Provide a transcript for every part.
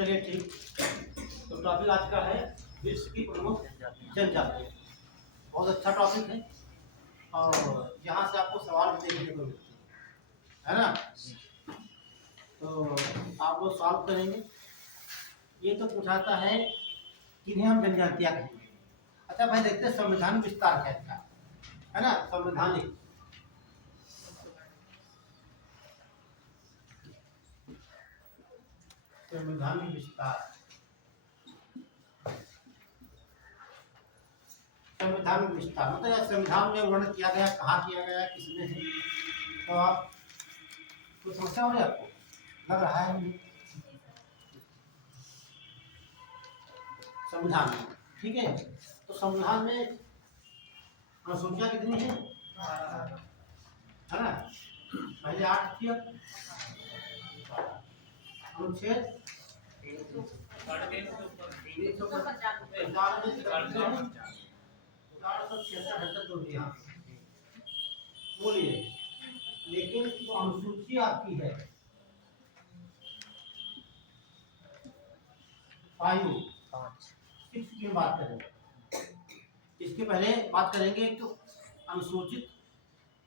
चलिए ठीक। तो टॉपिक आज का है विश्व की प्रमुख जनजातियाँ। बहुत अच्छा टॉपिक है और यहाँ से आपको सवाल भी देखने को मिलते हैं, है ना। तो आप लोग सॉल्व करेंगे। ये तो पूछाता है किन्हें हम जनजातियाँ कहेंगे। अच्छा भाई, देखते हैं संविधान विस्तार क्या था, है ना। संवैधानिक संविधानिक विस्तार। संविधान विस्तार मतलब संविधान में वर्णन किया गया, कहाँ किया गया, किसने है। तो आप कुछ समस्या हो रही है आपको, लग रहा है मुझे। संविधान में ठीक है। तो संविधान में अनुसूचियाँ कितनी है ना। पहले 8 थी, अब अनुच्छेद 1876 बोलिए। लेकिन जो अनुसूची आपकी है 5 की बात करेंगे। इसके पहले बात करेंगे तो अनुसूचित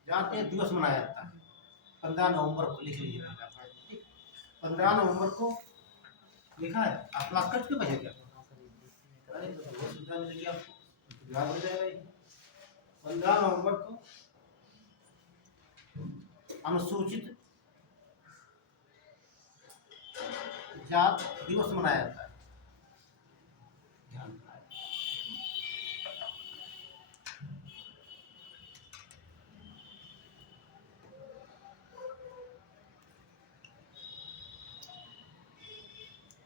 जाति दिवस मनाया जाता है 15 नवंबर को। लिख लीजिए 15 नवंबर को लिखा है। आप क्लास कर चुके पहले क्या? अरे तो बहुत सुविधा मिलेगी आपको, याद हो जाएगा। 15 नवंबर को अनुसूचित जात दिवस मनाया जाता है।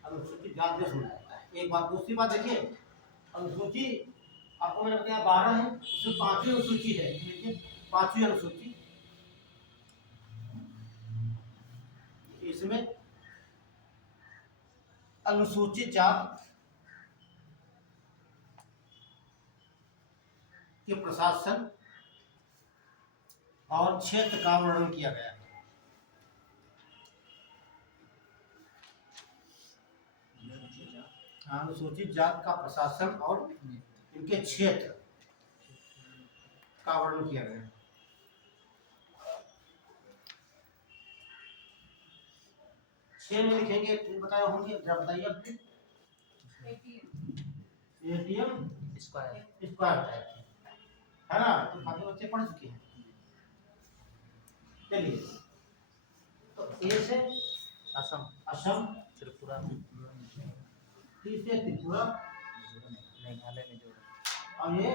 अनुसूचित जात दिवस मनाया जाता है, एक बात। दूसरी बात देखिए, अनुसूची आपको मैंने बताया 12 है, उसमें 5वीं अनुसूची है। देखिए 5वीं अनुसूची, इसमें अनुसूचित जात के प्रशासन और क्षेत्र का वर्णन किया गया है। अनुसूचित जात का प्रशासन और इनके क्षेत्र का वर्णन किया गया है। छह में लिखेंगे, बताए होंगे, जरा बताइए आपके। एटीएम स्क्वायर टाइप है ना। तो बाकी बच्चे पढ़ चुके हैं। चलिए, तो ए से असम, त्रिपुरा, टी से त्रिपुरा, मेघालय, मिजोरम, और ये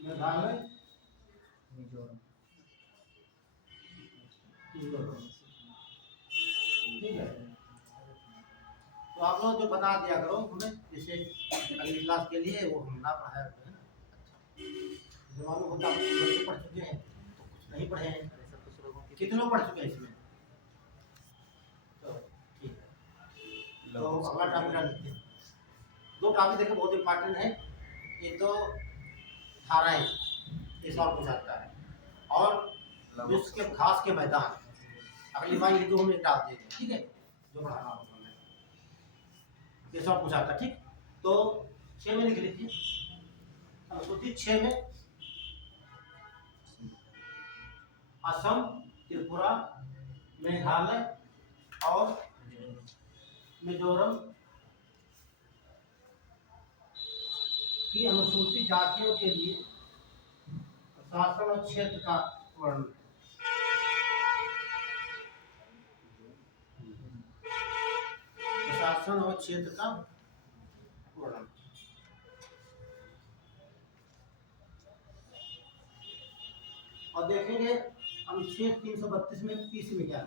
मेघालय, मिजोरम। ठीक है। तो आप लोग जो बता दिया करो हमें, जैसे अगली क्लास के लिए वो हम ना पढ़ाया है ना। जो मालूम होता है बच्चे पढ़ चुके हैं तो कुछ नहीं पढ़े हैं। कितने लोग पढ़ चुके हैं इसमें? तो ठीक है। तो अगला टॉपिक लिखते हैं। 2 टॉपिक देखो बहुत इंपॉर्टेंट है। एक तो धाराएं, ये सवाल पूछाता है, और विश्व के घास के मैदान। अगली बार ये 2 हम डाल देंगे, ठीक है, जो पढ़ाना होगा हमें। ये सब पूछाता, ठीक। तो 6 में लिख लीजिए। अनुसूचित 6 में असम, त्रिपुरा, मेघालय और मिजोरम की अनुसूचित जातियों के लिए प्रशासन और क्षेत्र का वर्णन। प्रशासन और क्षेत्र का वर्णन। और देखेंगे अनुच्छेद 332 में 30 में क्या है,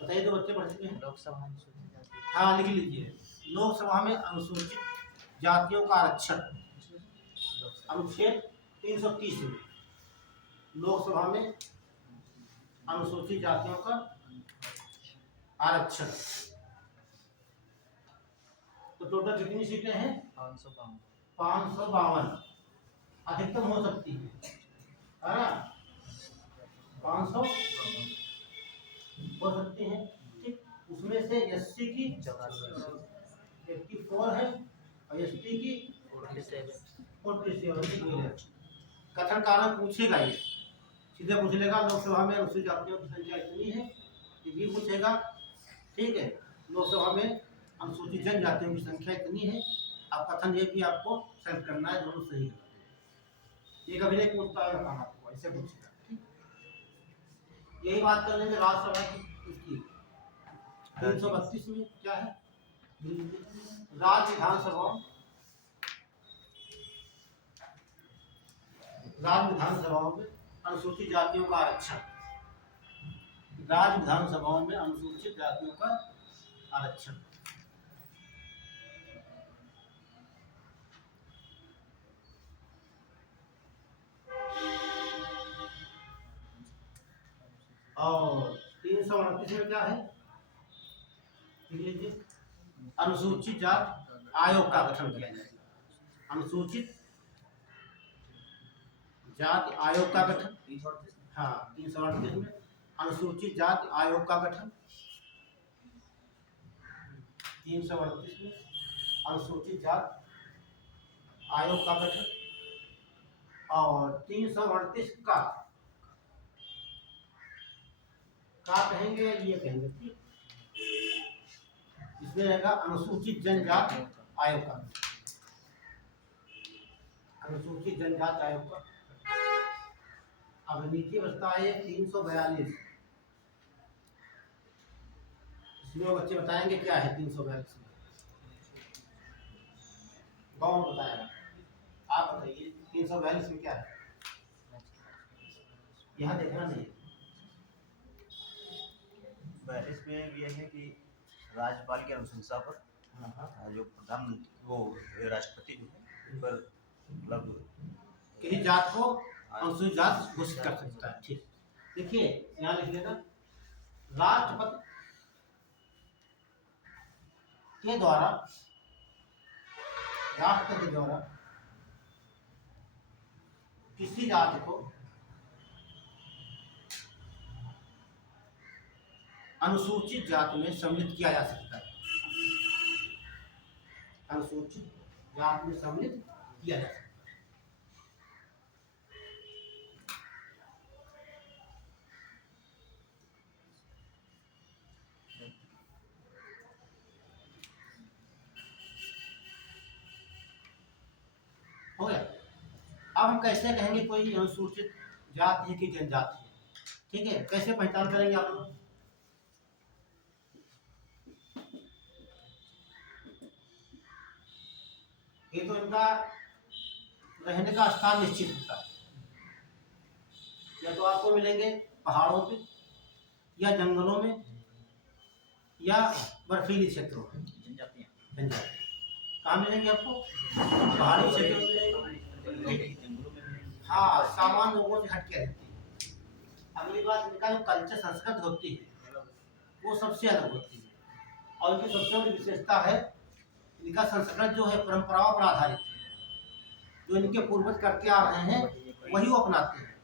बताइए। तो बच्चे पढ़ चुके हैं। लोकसभा अनुसूचित जाति। हाँ, लिख लीजिए। लोकसभा में अनुसूचित जातियों का आरक्षण। अनुच्छेद 330 में लोकसभा में अनुसूचित जातियों का आरक्षण। तो टोटल कितनी सीटें हैं? 552। अधिकतम हो सकती है ना। 552 बोल सकते हैं, ठीक। उसमें से एससी की 84 है और एसटी की 47 कथन कारण पूछेगा ये, सीधे पूछ लेगा लोकसभा में अनुसूचित जातियों की संख्या इतनी है, ये भी पूछेगा, ठीक है। लोकसभा में अनुसूचित जनजातियों की संख्या इतनी है, अब कथन ये भी आपको सेलेक्ट करना है, दोनों सही है। ये कभी नहीं पूछता है बताना आपको, ऐसे पूछेगा, ठीक। यही बात कर लेंगे राज्यसभा की इसकी 332 में क्या है, राज्य विधानसभाओं में अनुसूचित जातियों का आरक्षण, राज्य विधानसभाओं में अनुसूचित जातियों का आरक्षण। और 338 में क्या है, लिख लीजिए, अनुसूचित जाति आयोग का गठन किया जाएगा, अनुसूचित जाति आयोग का गठन। हाँ, 338 में अनुसूचित जाति आयोग का गठन, 338 में अनुसूचित जाति आयोग का गठन। और 338 का कहेंगे, ये कहेंगे, ठीक। इसमें रहेगा अनुसूचित जनजाति आयोग का, अनुसूचित जनजाति आयोग का। अब नीचे बचता है 342, इसमें बच्चे बताएंगे क्या है 342 में, कौन बताएगा, आप बताइए 342 में क्या है, यहाँ देखना नहीं। 42 में ये है कि राज्यपाल की अनुशंसा पर जो प्रधान वो राष्ट्रपति जो है पर मतलब किसी जात को अनुसूचित जात घोषित कर सकता है, ठीक। देखिए यहाँ लिख लेना, राष्ट्रपति के द्वारा, राष्ट्रपति के द्वारा किसी जाति को अनुसूचित जाति में सम्मिलित किया जा सकता है, अनुसूचित जाति में सम्मिलित किया जा सकता है। हो गया। अब हम कैसे कहेंगे कोई अनुसूचित जाति है कि जनजाति है, ठीक है, कैसे पहचान करेंगे आप लोग, ये तो इनका रहने का स्थान निश्चित होता है, या तो आपको मिलेंगे पहाड़ों पे या जंगलों में या बर्फीली क्षेत्रों में, जनजाति कहाँ मिलेंगे आपको, पहाड़ी क्षेत्रों में, हाँ, सामान्य लोगों से हट के रहती है। अगली बात, इनका जो कल्चर संस्कृति होती है वो सबसे अलग होती है, और इनकी सबसे बड़ी विशेषता है इनका संस्कृत जो है परंपराओं पर आधारित है, जो इनके पूर्वज करके आ रहे हैं वही वो अपनाते हैं,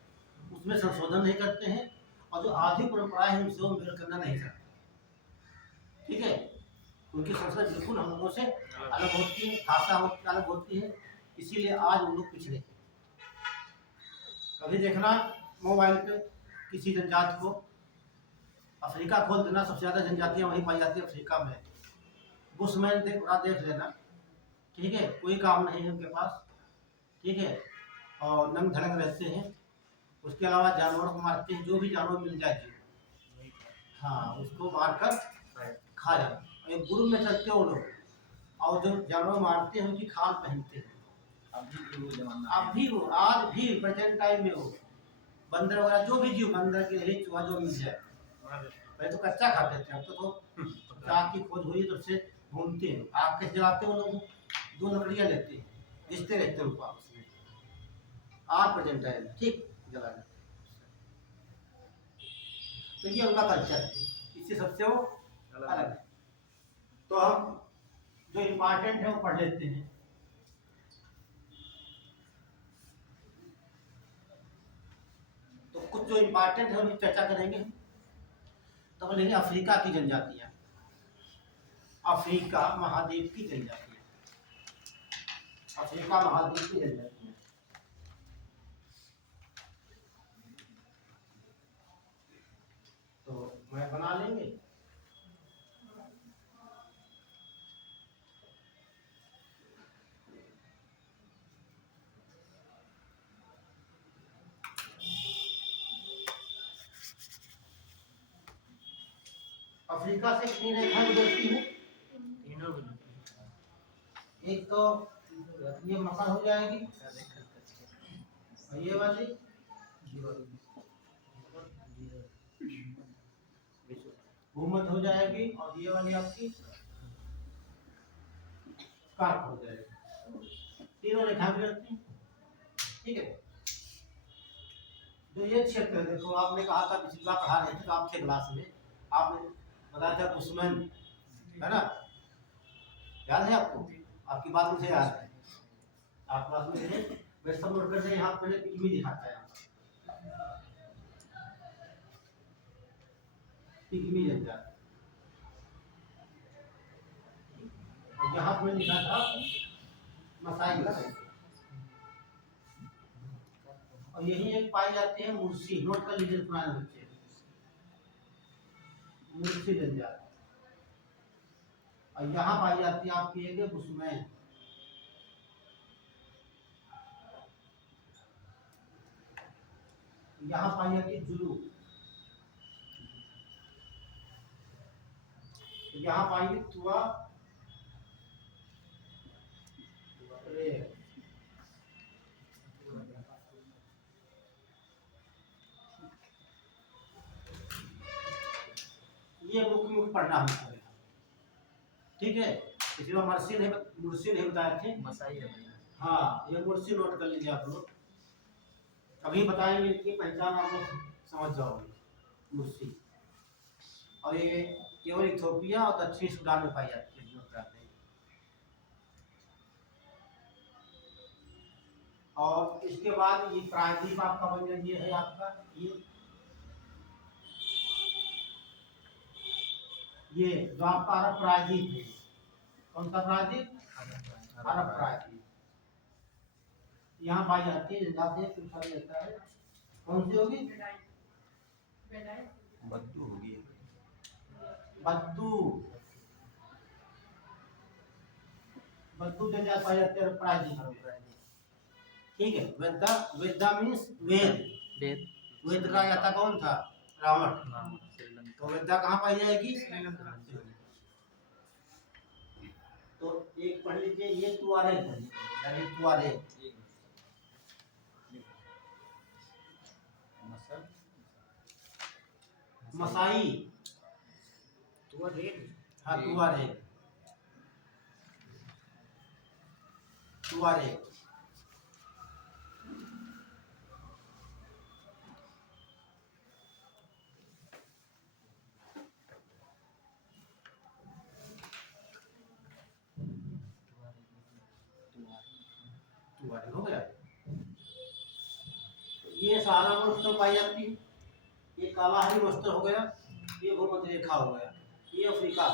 उसमें संशोधन नहीं करते हैं, और जो आधी परंपराएं हैं उनसे वो मेल करना नहीं चाहते, ठीक है। उनकी संस्कृति बिल्कुल हम लोगों से अलग होती है, भाषा अलग होती है, इसीलिए आज उन लोग पिछड़े। कभी देखना मोबाइल पे किसी जनजाति को, अफ्रीका खोल देना, सबसे ज़्यादा जनजातियाँ वहीं पाई जाती है अफ्रीका में, बुशमैन देख लेना, ठीक है, कोई काम नहीं है उनके पास, ठीक है, और नंग धड़क रहते हैं। उसके अलावा जानवरों को मारते हैं, जो भी जानवर मिल जाए, हाँ, उसको मार कर खा जाते हैं। एक ग्रुप में चलते हो लोग, और जो जानवर मारते हैं उनकी खाल पहनते हैं, अब भी वो आज भी प्रेजेंट टाइम में वो बंदर वगैरह जो भी जीव, बंदर के लिए चूहा जो मिल जाए, पहले तो कच्चा खाते थे, अब तो आग की खोज हुई तो उससे भूनते हैं। आग कैसे जलाते हैं वो लोग, 2 लकड़ियाँ लेते हैं, घिसते रहते हैं उनको आपस में, आग प्रेजेंट टाइम में, ठीक, जला देते। तो ये उनका कल्चर है, इससे सबसे वो अलग है। तो हम जो इम्पोर्टेंट है वो पढ़ लेते हैं। तो कुछ जो इम्पोर्टेंट है उनकी चर्चा करेंगे। तो लेकिन अफ्रीका की जनजातियां, अफ्रीका महाद्वीप की जनजातियां, अफ्रीका महाद्वीप की जनजातियां। तो मैं बना लेंगे। अफ्रीका से कितनी रेखाएं गुजरती है? तीनों गुजरती एक तो ये मकर हो जाएगी, और ये वाली भूमध्य हो जाएगी, और ये वाली आपकी कर्क हो जाएगी। तीनों रेखाएं गुजरती हैं, ठीक है। जो ये क्षेत्र है, देखो आपने कहा था पिछली बार पढ़ा रहे थे तो आपके क्लास में आपने बताया था बुशमैन, है ना, याद है आपको? आपकी बात मुझे याद है। आप क्लास में थे, मैं सब नोट करके यहाँ मैंने पिग्मी दिखाता है, पिग्मी जनजाति। यहाँ पे लिखा था मसाई, और यही एक पाई जाते हैं मुर्सी। नोट कर लीजिए पुराने बच्चे, मुर्सी जनजाति। और यहाँ पाई जाती है आपकी एक बुशमैन। यहाँ पाई जाती है जुलू। यहाँ पाई तुआ रे। ये मुख्य मुख्य पढ़ना हमको, ठीक है। पिछली बार मुर्सी नहीं बताए थे, मसाई है भैया। हाँ, ये मुर्सी नोट कर लीजिए आप लोग। अभी बताएंगे इनकी पहचान आप लोग समझ जाओगे। मुर्सी, और ये केवल इथियोपिया और दक्षिण सूडान में पाई जाती है। और इसके बाद ये प्रायद्वीप आपका बन गया, ये है आपका ये जो आपका अरब प्रायद्वीप है। कौन सा प्रायद्वीप? अरब प्रायद्वीप। यहाँ पाई जाती है जनजातियां, पूछा जाता है कौन सी होगी? बद्दू होगी। बद्दू, बद्दू जनजाति पाई जाती है प्रायद्वीप, ठीक है। वेदा, वेदा मीन्स वेद। वेद, वेद का ज्ञाता कौन था? रावण। श्रीलंका। तो वेदा कहाँ पाई जाएगी? तो एक पढ़ लीजिए, ये तुआरे, यानी तुआरे, मसाई, तुआरे, हाँ तुआरे, तुआरे। तुआरे हो गया। ये सहारा मरुस्थल पाई जाती है। ये कालाहारी मरुस्थल हो गया, ये भूमध्य रेखा हो गया, ये अफ्रीका,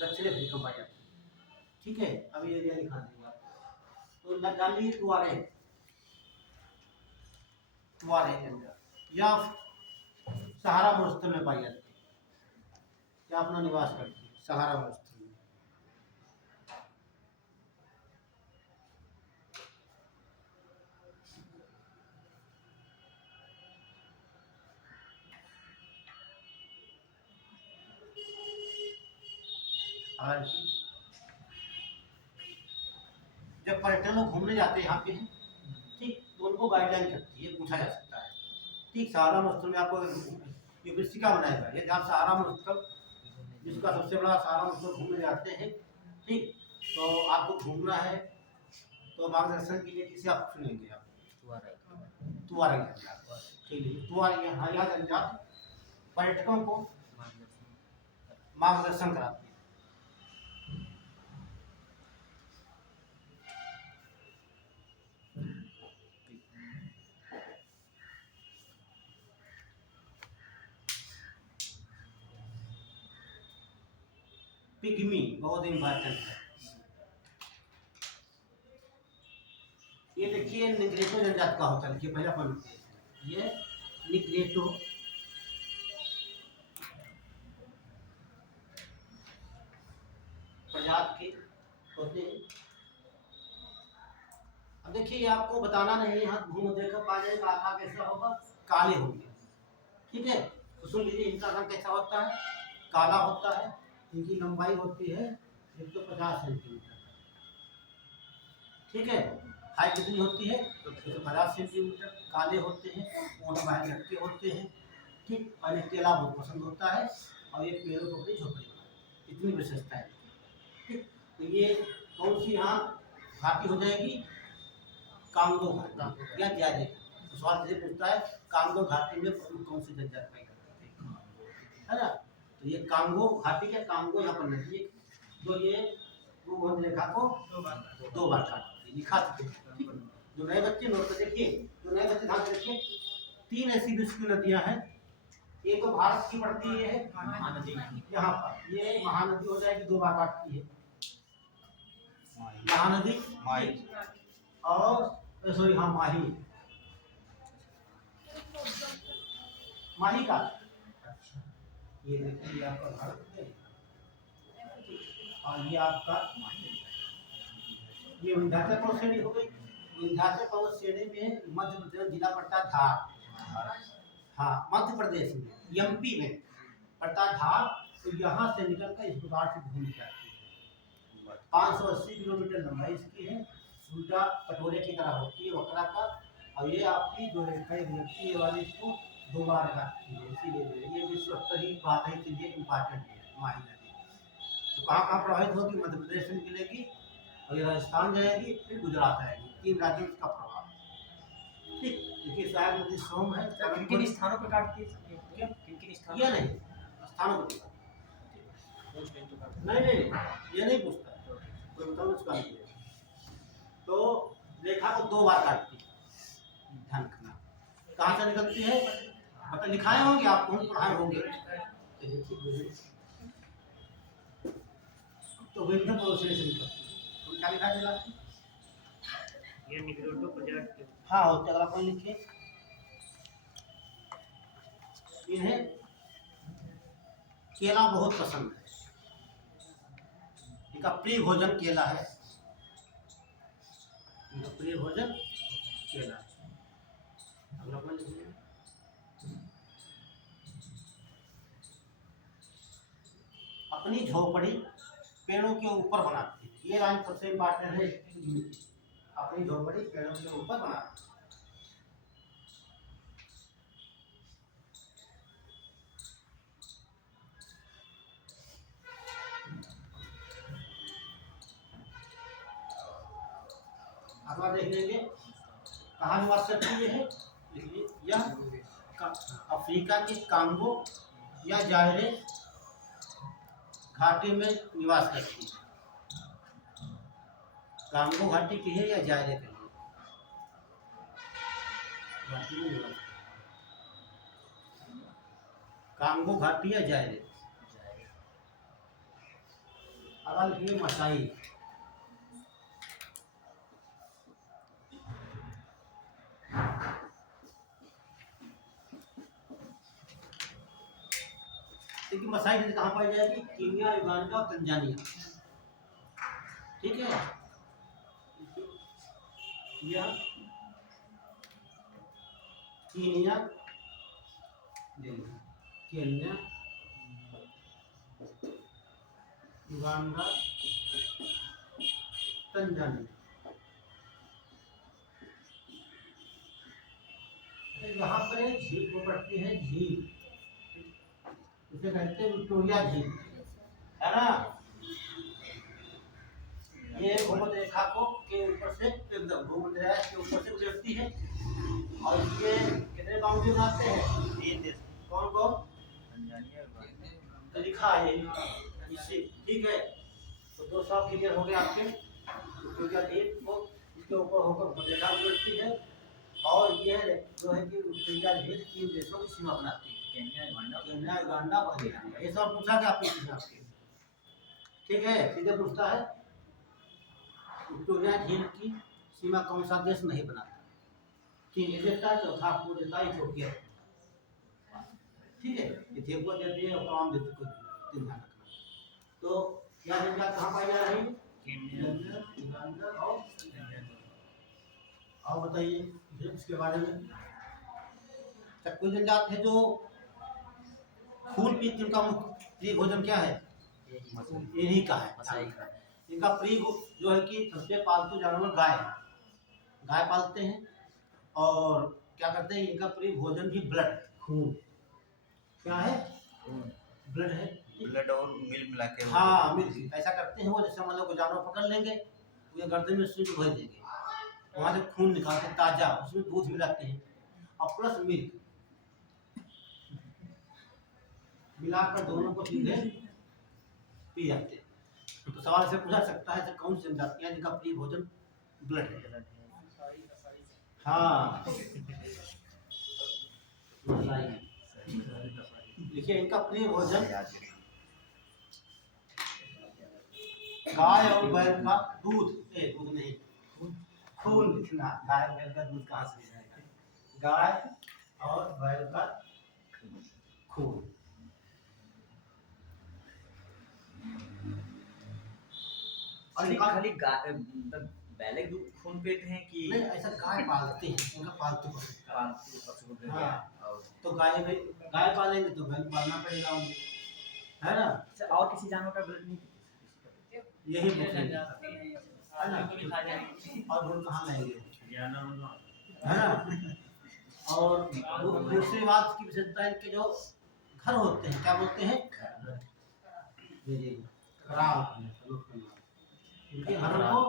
दक्षिण अफ्रीका पाई जाती है, ठीक है। अभी एरिया दिखा दूंगा। तो डाल लीजिए तुआरे, तुआरे के अंदर या सहारा मरुस्थल में पाई जाती है, क्या अपना निवास करती है सहारा मरुस्थल में। और जब पर्यटन लोग घूमने जाते हैं यहाँ पे, ठीक, तो उनको गाइडलाइन करती है, पूछा जा सकता है, ठीक। सहारा मरुस्थल में आपको यूपीएससी का बनाएगा, यदि आप सहारा मरुस्थल, जिसका सबसे बड़ा सहारा मरुस्थल घूमने जाते हैं, ठीक, तो आपको घूमना है, तो मार्गदर्शन के लिए किसे आप चुनेंगे? आप तुआरे जनजाति, ठीक है। तुआरे यहाँ जनजाति पर्यटकों को मार्गदर्शन कराती है। पिग्मी बहुत इम्पोर्टेंट है। ये देखिए निग्रेटो जनजाति का होता है, देखिए पहला पॉइंट ये निग्रेटो प्रजाति के होते हैं। अब देखिए आपको बताना नहीं, यहाँ घूम देखकर पा जाएगा आधा कैसा होगा, काले होंगे, ठीक है। तो सुन लीजिए इनका रंग कैसा होता है, काला होता है। इनकी लंबाई होती है 150 सेंटीमीटर, ठीक है। हाइट कितनी होती है, 150 सेंटीमीटर। काले होते हैं, ऊँट बाहर लटके होते हैं, ठीक। और इन्हें केला बहुत पसंद होता है, और ये पेड़ों को अपनी झोपड़ी, इतनी विशेषता है, ठीक। तो ये कौन सी यहाँ घाटी हो जाएगी, कांगो घाटी या जायरे। तो सवाल ये पूछता है कांगो घाटी में प्रमुख कौन सी जनजाति पाई जाती है ना। तो ये कांगो घाटी के कांगो यहाँ पर नदी, जो ये भूमध्य रेखा को 2 बार काटती है, लिखा था। जो नए बच्चे नोट कर देखिए, जो नए बच्चे ध्यान से देखिए, 3 ऐसी विश्व की नदियां हैं। एक तो भारत की पड़ती है महानदी, यहाँ पर ये महानदी हो जाएगी, 2 बार काटती है महानदी, और सॉरी हाँ माही, माही का। अच्छा ये देखिए आपका भारत है, और ये आपका ये विंध्याचल पर्वत श्रेणी हो गई। विंध्याचल पर्वत श्रेणी में मध्य प्रदेश जिला पड़ता है धार, हाँ मध्य प्रदेश में एमपी में पड़ता है धार। तो यहाँ से निकलकर इस प्रकार से घूम जाती है। 580 किलोमीटर लंबाई इसकी है, उल्टा कटोरे की तरह होती है वक्रा का। और ये आपकी जो रेखाएं व्यक्ति ये वाली इसको 2 बार काटती है, इसीलिए ये विश्व स्तरीय बात है, इसलिए इम्पॉर्टेंट है माही नदी। तो कहाँ प्रभावित होगी, मध्य प्रदेश में निकलेगी, और ये राजस्थान जाएगी, फिर गुजरात आएगी, 3 राज्यों में इसका प्रभाव, ठीक। देखिए शायद नदी सोम है, किन स्थानों पर काटती है, किन स्थानों, ये नहीं स्थानों पर नहीं, ये नहीं पूछता है, कोई मतलब उसका नहीं है। तो रेखा को 2 बार काटती है, ध्यान रखना। कहाँ से निकलती है, मतलब लिखाए होंगे आप, पढ़ाए होंगे। तो विंध्य पर्वत से निकलती है, तो क्या लिखा चला, ये निग्रोटो प्रजाति। हाँ होते, अगला कौन लिखिए। इन्हें केला बहुत पसंद है, इनका प्रिय भोजन केला है, इनका प्रिय भोजन केला है। अगला कौन लिखिए। अपनी झोपड़ी पेड़ों के ऊपर बनाती है, ये लाइन सबसे इम्पोर्टेंट है। अपनी झोपड़ी पेड़ों के ऊपर बनाती है। अगला देख लेंगे कहाँ निवास करती है, देखिए यह अफ्रीका के कांगो या जायरे घाटी में निवास करती है। कांगो घाटी की है या जायरे की है, घाटी में निवास, कांगो घाटी या जायरे। अगला लिखिए मसाई, देखिए मसाई नदी कहाँ पाई जाएगी, कीनिया, युगांडा और तंजानिया, ठीक है। यह कीनिया, केन्या, युगांडा, तंजानिया। यहाँ पर एक झील को पड़ती है, झील इसे कहते हैं विक्टोरिया झील, है ना। ये भूमध्य रेखा को के ऊपर से एकदम भूमध्य रेखा के ऊपर से गुजरती है, और ये कितने बाउंड्री बनाते हैं, 3 देश। कौन कौन, तंजानिया, तो लिखा है इसी, ठीक है। तो 2 शब्द क्लियर हो गए आपके। विक्टोरिया झील को इसके ऊपर होकर भूमध्य रेखा गुजरती है, और ये जो है कि विक्टोरिया झील 3 देशों की सीमा बनाती है, केन्या, युगांडा और तंजानिया। ये सब पूछा गया आपके हिसाब से। ठीक है, सीधे पूछता है विक्टोरिया झील की सीमा कौन सा देश नहीं बनाता? चीन ये देता है, चौथा आपको देता है इथियोपिया। ठीक है, इथियोपिया देती है और तमाम देती को ध्यान रखना। तो क्या जनजात कहाँ पाई जा रही है? और बताइए इसके बारे में। कुछ जनजात है जो फूल पीते, जिनका मुख्य प्रिय भोजन क्या है? इन्हीं का है। इनका प्रिय जो है कि सबसे पालतू जानवर गाय है। गाय पालते हैं और क्या करते हैं, इनका प्रिय भोजन भी ब्लड, खून। क्या है? ब्लड है। ब्लड और मिल्क मिला के। हाँ, मिल्क। ऐसा करते हैं वो, जैसे मतलब कोई जानवर पकड़ लेंगे, वो गर्दन में सुई भर देंगे, वहाँ से खून निकालते ताजा, उसमें दूध मिलाते हैं और प्लस मिल्क मिलाकर दोनों को सीधे पी जाते हैं। तो सवाल से पूछा सकता है कौन सी जनजातियां जिनका प्रिय भोजन ब्लड है? हाँ, देखिए इनका प्रिय भोजन गाय और बैल का दूध। दूध नहीं, खून लिखना। गाय बैल का दूध कहाँ से जाएगा? गाय और बैल का खून। और खाली गाय बैल के दूध खून पीते हैं कि नहीं, ऐसा गाय पालते हैं, उनका पालतू पशु। हाँ, तो गाय पालेंगे तो बैल पालना पड़ेगा उन्हें, है ना? और किसी जानवर का ब्लड नहीं यही पूछेंगे, है ना? और वो कहाँ लाएंगे, है ना? और दूसरी बात की विशेषता है कि जो घर होते हैं, क्या बोलते हैं? कराल। इनके घरों को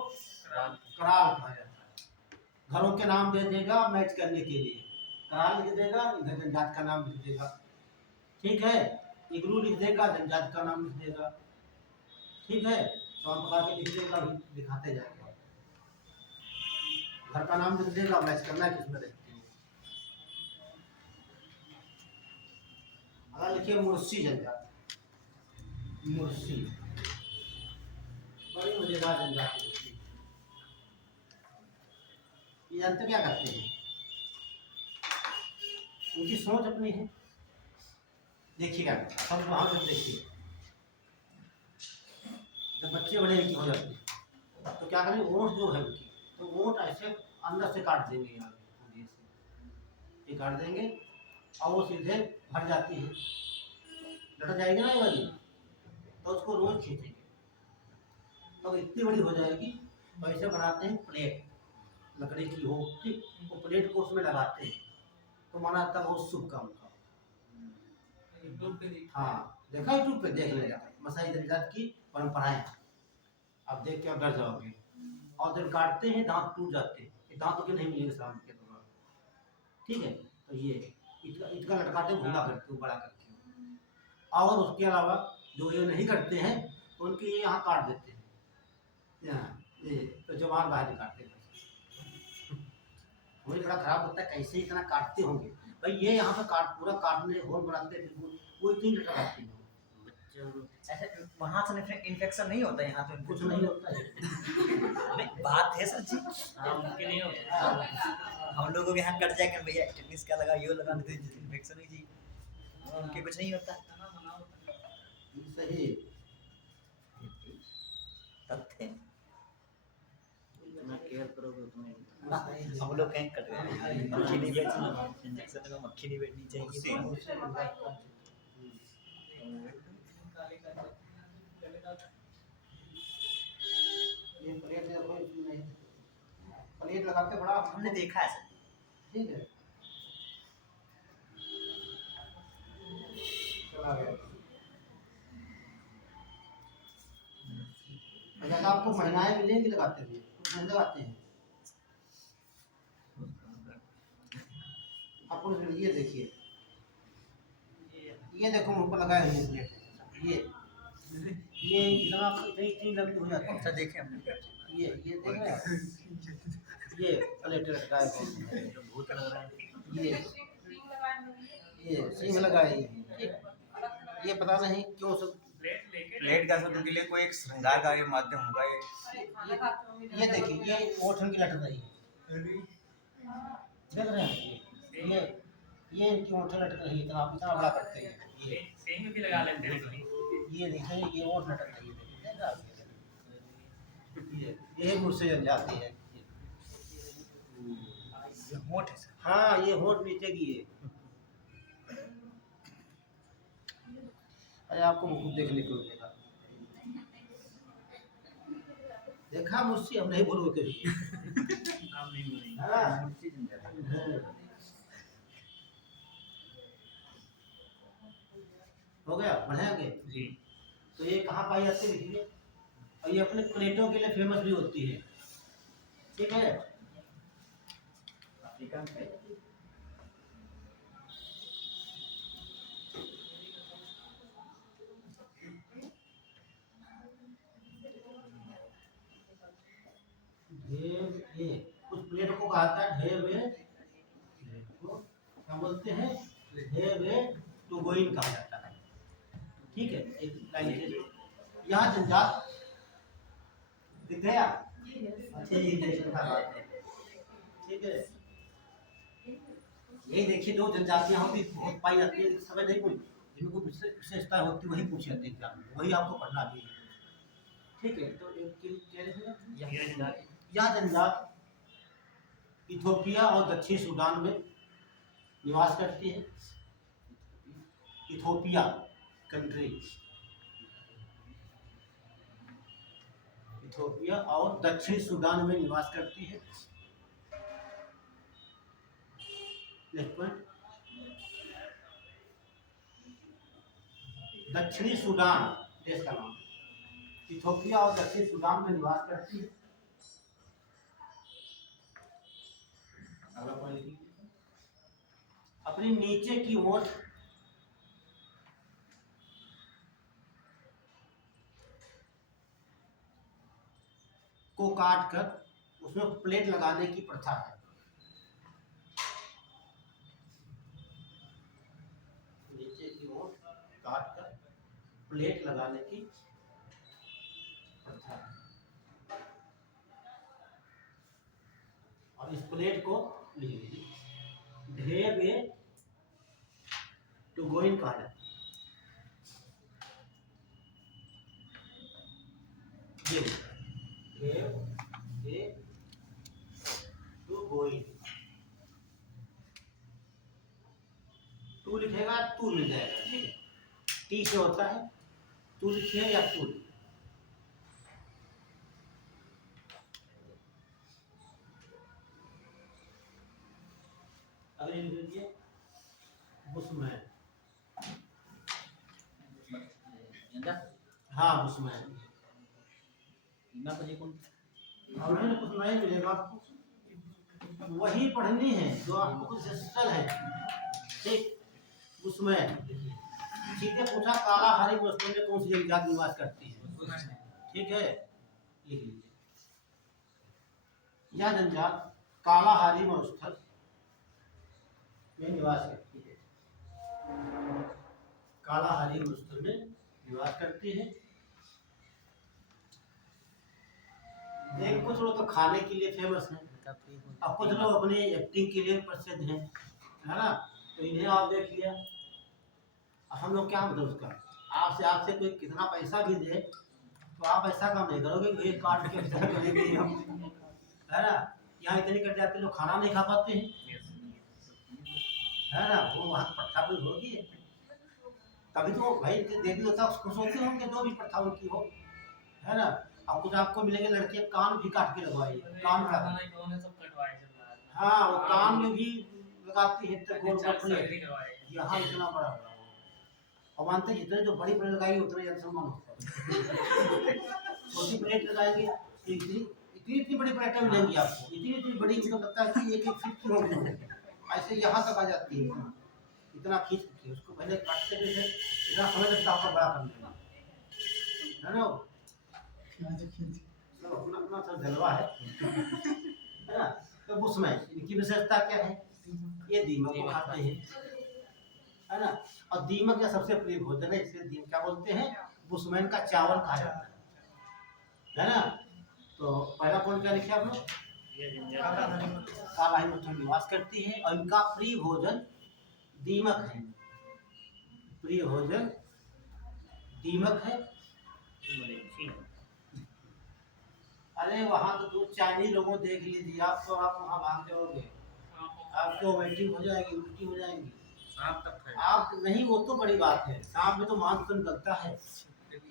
कराल कहा जाता है। घरों के नाम दे देगा मैच करने के लिए, कराल लिख देगा, इधर जनजात का नाम लिख देगा। ठीक है, इग्लू लिख देगा, जनजात का नाम लिख देगा। ठीक है, तो हम पका के लिख देगा, दिखाते जाएगा। घर का नाम लिख देगा, मैच करना है किसमें रहते हैं। अगर लिखिए मुर्सी जनजात, मुर्सी बड़ी मजेदार जनजाति होती है। ये जानते क्या करते हैं? उनकी सोच अपनी है। देखिएगा, सब वहां तक देखिए। जब बच्चे बड़े की हो जाते हैं तो क्या करेंगे, ओंठ जो है उनकी, तो ओंठ ऐसे अंदर से काट देंगे, यहाँ से ये काट देंगे और वो सीधे भर जाती है, लट जाएगी ना ये वाली, तो उसको रोज खींचेंगे तो इतनी बड़ी हो जाएगी। तो ऐसे बनाते हैं प्लेट, लकड़ी की हो, ठीक, वो प्लेट को उसमें लगाते हैं तो माना जाता है बहुत शुभ काम का। हाँ, देखा यूट्यूब पे, देख लेगा, मसाई जनजात की परंपराएं, आप देख के आप डर जाओगे। और जब काटते हैं दांत टूट जाते हैं, ये दांतों के नहीं मिलेंगे शाम के दौरान। ठीक है, तो ये इतना लटकाते हैं, घुमा करके बड़ा करके। और उसके अलावा जो ये नहीं करते हैं तो उनके ये यहाँ काट देते हैं, यहाँ ये तो जवान बाहर निकालते हैं। मुझे बड़ा खराब लगता है कैसे इतना काटते होंगे भाई। ये यहाँ पे पूरा काटने होल बनाते हैं, वो इतनी लटकाते हैं। ऐसे वहाँ से इन्फेक्शन नहीं होता, यहाँ तो कुछ नहीं होता है। नहीं, बात है सर जी। उनके नहीं होता। हम लोगों के यहाँ कट जाएगा भैया, टेनिस क्या लगा, यो लगा, इन्फेक्शन हुई जी, उनके कुछ नहीं होता। सही तथ्य इतना केयर करोगे उतना हम लोग कहीं कट गए, मक्खी नहीं बैठनी, इंजेक्शन में मक्खी नहीं बैठनी चाहिए। ये प्लेट देखो, इसमें नहीं, प्लेट लगाते बड़ा हमने देखा है सर। ठीक है, चला गया। अच्छा, आपको महिलाएं मिलेंगी लगाते हुए, कुछ नहीं लगाते हैं आपको। ये देखिए, ये देखो मुंह पर लगाए हुए प्लेट, ये इतना इतनी लंबी हो जाती है। अच्छा देखे हमने, ये देख रहे हैं, ये प्लेट लगाए हुए, भूत लग रहा है। ये सींग लगाए, ये पता नहीं क्यों सब प्लेट का सब उनके लिए कोई एक श्रृंगार का ये माध्यम होगा ये देखिए, ये ओठन की लटक रही है, देख रहे हैं? ये इनकी ओठन लटक रही है, इतना इतना बड़ा करते हैं ये। सेम भी लगा लेते हैं कभी। ये देखिए, ये ओठ लटक रही है, देखिए, देख रहे हैं आप? ये मुझसे जल जाती है। ये होंठ है सर। हाँ, ये होठ नीचे की है। अरे आपको मुकुट देखने को मिलेगा। देखा मुझसे, हम नहीं बोलोगे कभी। आप नहीं बोलेंगे। हाँ। मुझसे जल जाता है। हो गया, बढ़ाएंगे। जी। तो ये कहाँ पाई जाती है देखिए, और ये अपने प्लेटों के लिए फेमस भी होती है, ठीक है? अफ्रीका में है। ढेर ये उस प्लेट को कहता है ढेर वे, को क्या बोलते हैं? ढेर वे टू गोइन कहा जाता है, ठीक है? एक लाइन के यहाँ जंजाल दिख गया। अच्छा, ये देखने का बात है, ठीक है? यही देखिए, दो जनजातियाँ होती बहुत पाई जाती है, समझ नहीं कोई जिनको विशेषता होती है वही पूछे जाते हैं एग्जाम में, वही आपको पढ़ना भी है, ठीक है? तो एक क्या लिखेगा? यह जनजात इथोपिया और दक्षिण सूडान में निवास करती है। इथोपिया कंट्री, इथोपिया और दक्षिण सूडान में निवास करती है। नेक्स्ट पॉइंट, दक्षिणी सूडान देश का नाम, इथोपिया और दक्षिण सूडान में निवास करती है। अगला पॉइंट लिखिए, अपनी नीचे की ओर को काट कर उसमें प्लेट लगाने की प्रथा है। नीचे की ओर काट कर प्लेट लगाने की प्रथा है, और इस प्लेट को लिख लीजिए, ढेर वे टू गोइन कहा जाता है। ये ढेर वे टू गोइन, टू लिखेगा टू मिल जाएगा, ठीक है? टी से होता है, टू लिखिए या टू लिखिए। अगले लिख लीजिए, बुशमैन। जनता हाँ, बुशमैन। इतना तो ये कौन? और मैंने कुछ नहीं मिलेगा आपको, वही पढ़नी है जो आपको कुछ स्पेशल है, ठीक? बुशमैन सीधे पूछा, कालाहारी वस्तु में कौन सी जनजाति निवास करती है, ठीक है? लिख लीजिए, यह जनजात कालाहारी मरुस्थल में निवास करती है। कालाहारी मरुस्थल में निवास करती है। देख, कुछ लोग तो खाने के लिए फेमस हैं, अब कुछ लोग अपनी एक्टिंग के लिए प्रसिद्ध हैं, है ना? तो इन्हें आप देख लिया। अब हम लोग क्या मतलब उसका, आपसे कोई कितना पैसा भी दे तो आप ऐसा काम नहीं करोगे कि एक काट के इतना करेंगे हम, है ना? यहाँ इतने कट जाते लोग खाना नहीं खा पाते हैं, है ना? वो वहाँ प्रथा कोई होगी, तभी तो भाई देवी देवता खुश होते होंगे जो भी प्रथा उनकी हो, है ना? अब कुछ आपको मिलेंगे लड़के कान भी काट के लगवाइए, कान का, हाँ, वो कान में भी लगाती है तो गोल गोल प्लेट, यहाँ इतना बड़ा बड़ा, और मानते हैं जितने जो बड़ी प्लेट लगाएंगे उतना ज्यादा सम्मान होता है। छोटी प्लेट लगाएंगे इतनी इतनी बड़ी प्लेटें मिलेंगी आपको, इतनी बड़ी, मतलब लगता है कि एक एक फीट की होगी, ऐसे यहाँ तक आ जाती है, इतना खींच के उसको पहले काटते हुए इतना समय लगता है बड़ा करने में, है ना? सब अपना अपना सब जलवा है ना? तो उसमें इनकी विशेषता क्या है? ये दीमक को खाते हैं, है ना? और दीमक का सबसे प्रिय भोजन है, इसलिए दीमक क्या बोलते हैं? बुशमैन का चावल कहा जाता है ना। तो पहला पॉइंट क्या लिखे आप लोग? ये जिंजर काला हिरण मच्छर निवास करती है और इनका प्रिय भोजन दीमक है। प्रिय भोजन दीमक है। मलेच्छी अरे वहाँ तो दो चाइनीज लोगों देख लीजिए आप, तो आप वहाँ भाग जाओगे, आपकी वोमिटिंग हो जाएगी, उल्टी हो जाएंगी। सांप तक खाए आप नहीं, वो तो बड़ी बात है, सांप में तो मांस तो निकलता है,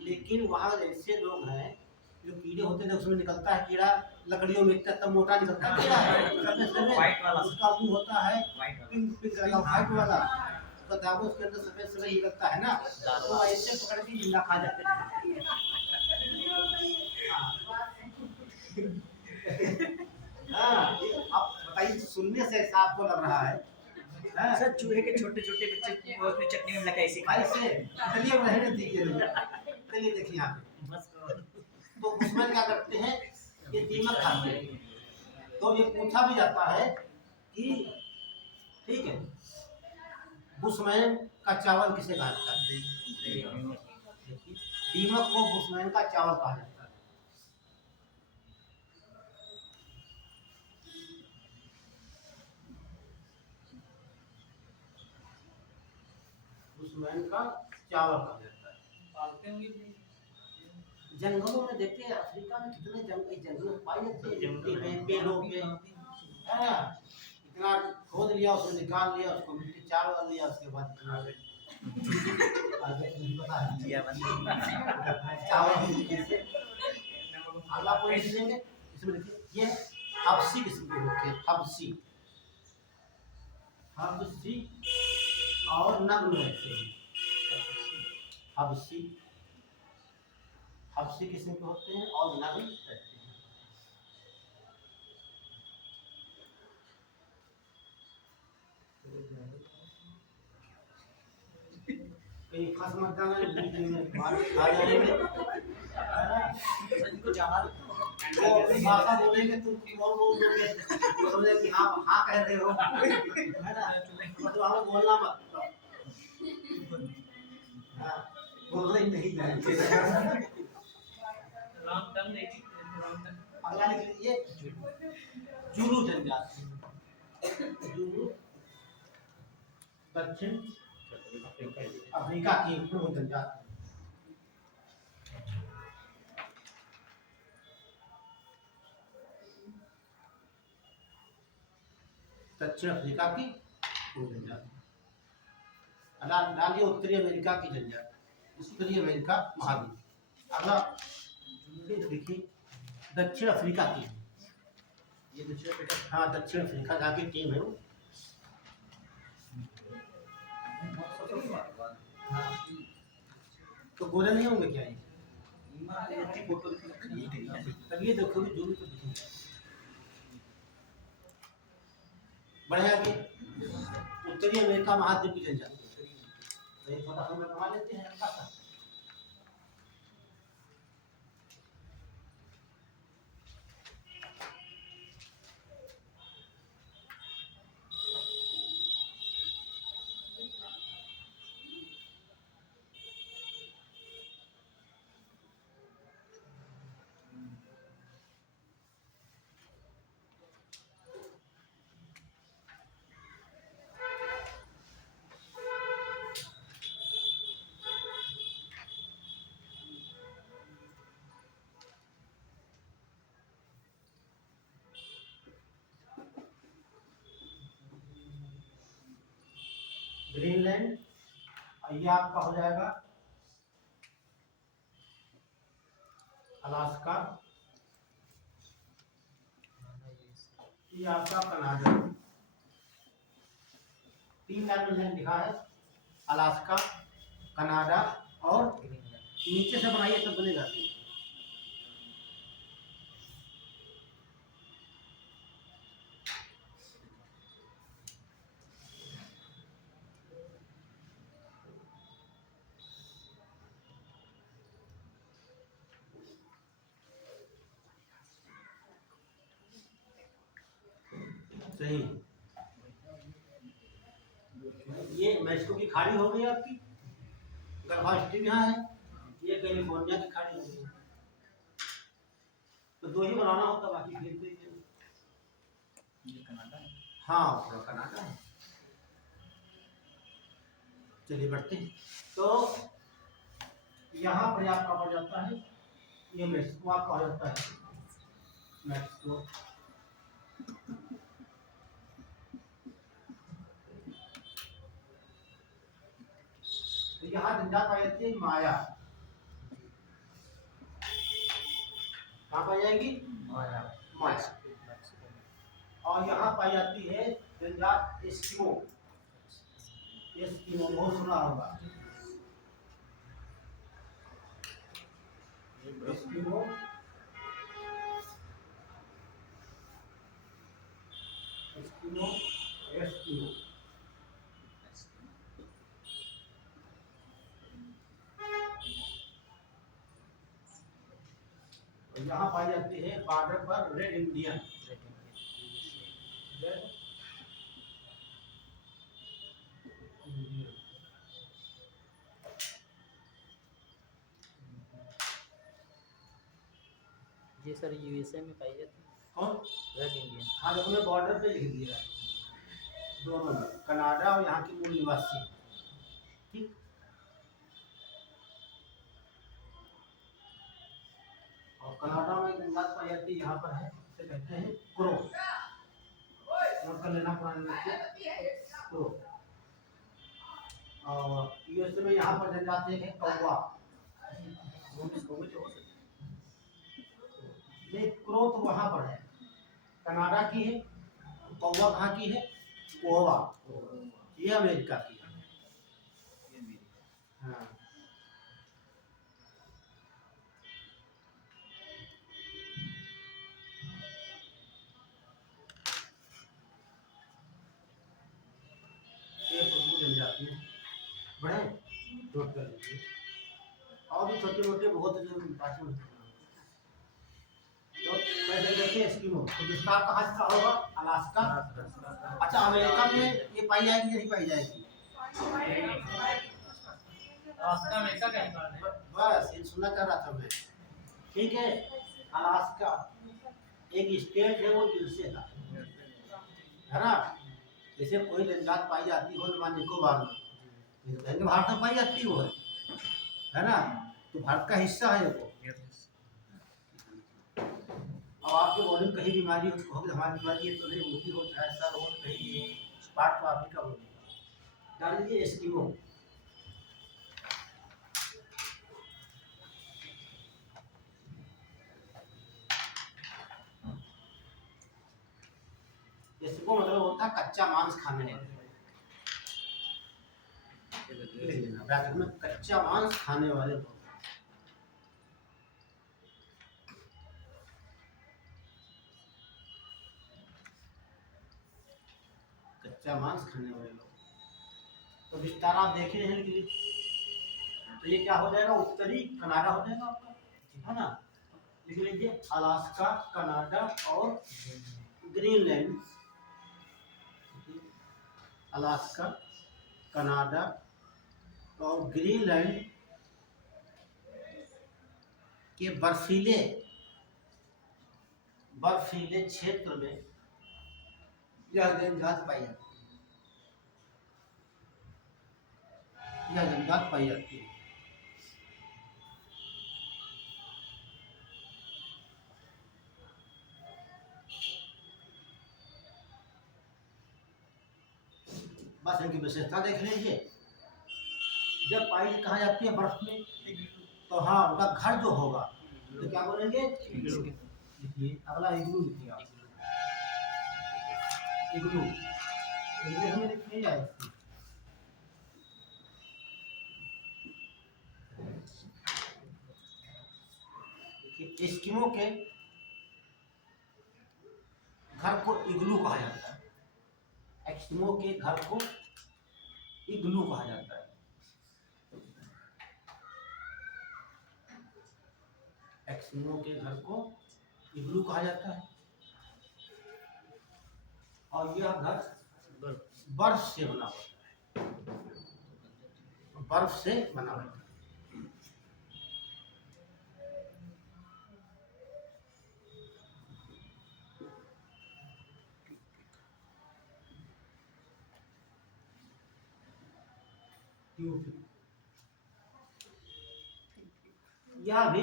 लेकिन वहाँ ऐसे लोग हैं जो कीड़े होते हैं, उसमें निकलता है कीड़ा, लकड़ियों में इतना तब मोटा निकलता है कीड़ा, व्हाइट वाला उसका मुंह होता है व्हाइट वाला पिंक पिंक रंग का व्हाइट वाला, उसका दाग उसके अंदर सफेद सफेद निकलता है ना, तो ऐसे पकड़ के जिंदा खा जाते हैं। हाँ, अब बताइए, सुनने से ऐसा आपको लग रहा है हाँ? सर चूहे के छोटे छोटे बच्चे वो अपनी चटनी में मिला के ऐसे खाए। ऐसे चलिए रहने दीजिए, चलिए देखिए यहाँ पे बस तो बुशमैन क्या करते हैं, ये दीमक खाते हैं। तो ये पूछा भी जाता है कि ठीक है, बुशमैन का चावल किसे कहा जाता है? देखिए, दीमक को बुशमैन का चावल कहा जाता है। बुशमैन का चावल कहा जाता है। पालते होंगे जंगलों में देखते हैं, अफ्रीका में कितने जंगल पाए जाते हैं, मिट्टी में, पेड़ों पे, है ना? इतना खोद लिया, उसमें निकाल लिया, उसको मिट्टी चार वाल लिया, उसके बाद आगे नहीं पता है। जिया बंद चावल कैसे अगला पॉइंट देंगे, इसमें देखिए ये हबसी किस्म के होते हैं, हबसी हबसी और नग्न रहते हैं। हबसी हबसी किस्म के होते हैं और नग्न रहते हैं। कहीं फंस मत जाना, बीच में मार खा जाएंगे, है ना? इनको जाना वो अपनी भाषा बोलेंगे, तुम और बोल दोगे, तो समझे कि हाँ हाँ कह रहे हो, है ना? मतलब हमें बोलना मत, हाँ बोलना ही नहीं है। लॉन्ग टर्म देखिए लॉन्ग टर्म अगला लिख लीजिए, जुलू जनजाति। जुलू दक्षिण अफ्रीका की एक प्रमुख जनजाति। दक्षिण अफ्रीका की प्रमुख जनजाति। डालिए उत्तरी अमेरिका की जनजाति, उत्तरी अमेरिका महाद्वीप। अगला देखिए, दक्षिण अफ्रीका की, ये दक्षिण अफ्रीका, हाँ दक्षिण अफ्रीका जहाँ की टीम है वो, हाँ। तो गोरे नहीं होंगे क्या ये? तब ये देखोगे जुलू तो दिखेंगे। बढ़े आगे, उत्तरी अमेरिका महाद्वीप की जनजाति, तो ये थोड़ा हम घुमा लेते हैं हल्का सा। ग्रीनलैंड, और ये आपका हो जाएगा अलास्का, ये आपका कनाडा। तीन लैंड लिखा है, अलास्का, कनाडा और नीचे से बनाइए तब बनेगा। सही, ये मैक्सिको की खाड़ी हो गई आपकी, गर्भाष्टमी यहाँ है, ये ये कैलिफोर्निया की खाड़ी हो गई। तो 2 ही बनाना होता, बाकी फिर तो ये कनाडा है। हाँ थोड़ा कनाडा है। चलिए बढ़ते हैं। तो यहाँ पर आपका हो जाता है ये मेक्सिको, आपका हो जाता है मेक्सिको। तो यहाँ जनजात पाई जाती है माया। कहाँ पाई जाएगी? माया। माया। और यहाँ पाई जाती है जनजात एस्किमो। एस्किमो बहुत सुना होगा। एस्किमो एस्किमो एस्किमो यहाँ पाई जाती है बॉर्डर पर रेड इंडियन। ये सर यूएसए में पाई जाती है कौन? Red Indian. हाँ देखो मैं बॉर्डर पे लिख दिया है दोनों में, कनाडा और यहाँ के मूल निवासी। ठीक। और कनाडा में जनजात पाई जाती है यहाँ पर है, इसे कहते हैं क्रो। नोट कर लेना पुराने क्रो। और यूएसए में यहाँ पर जनजाति है कौवा। नहीं क्रो तो वहाँ पर है, कनाडा की है। कौवा कहाँ की है? कोवा, ये अमेरिका की है। ये मेरी हाँ। ये प्रभु जनजाति है। बढ़े नोट कर लीजिए। और भी छोटे मोटे बहुत जो भाषा में तो पहले देखिए एस्किमो तो विस्तार कहाँ से होगा? अलास्का। अच्छा अमेरिका में ये पाई जाएगी नहीं पाई जाएगी? रास्ता अमेरिका का निकाल है। बस ये सुनना चाह रहा था मैं। ठीक है, अलास्का एक स्टेट है, वो यूएसए का है ना। जैसे कोई जनजात पाई जाती हो अंडमान निकोबार में, ये तो कहेंगे भारत में पाई जाती वो है ना। तो भारत का हिस्सा है वो। अब आपके बॉडी में कहीं बीमारी होगी, हमारी बीमारी है तो नहीं उल्टी हो चाहे सर हो कहीं पार्ट तो आप ही का होगा। डाल दीजिए एस्किमो। एस्किमो मतलब होता है कच्चा मांस खाने वाले। ब्रैकेट में कच्चा मांस खाने वाले लोग। कच्चा मांस खाने वाले लोग। तो विस्तार आप देखे हैं कि तो ये क्या हो जाएगा? उत्तरी कनाडा हो जाएगा आपका, है ना। लिख लीजिए अलास्का, कनाडा और ग्रीनलैंड। अलास्का, कनाडा और ग्रीनलैंड के बर्फीले क्षेत्र में यह जनजात पाई जाती है। यह जनजात पाई जाती है। बस इनकी विशेषता देख लीजिए। जब पाई कहाँ जाती है बर्फ में, तो हाँ उनका घर जो होगा तो क्या बोलेंगे? लिखिए अगला इग्लू लिखिए आप। इग्लू इंग्लिश में लिखिए या एस्किमो के घर को इग्लू कहा जाता है। एस्किमो के घर को इग्लू कहा जाता है। एस्किमो के घर को इग्लू कहा जाता है। और यह घर बर्फ से बना होता है। बर्फ से बना होता है। यूपी। यह भी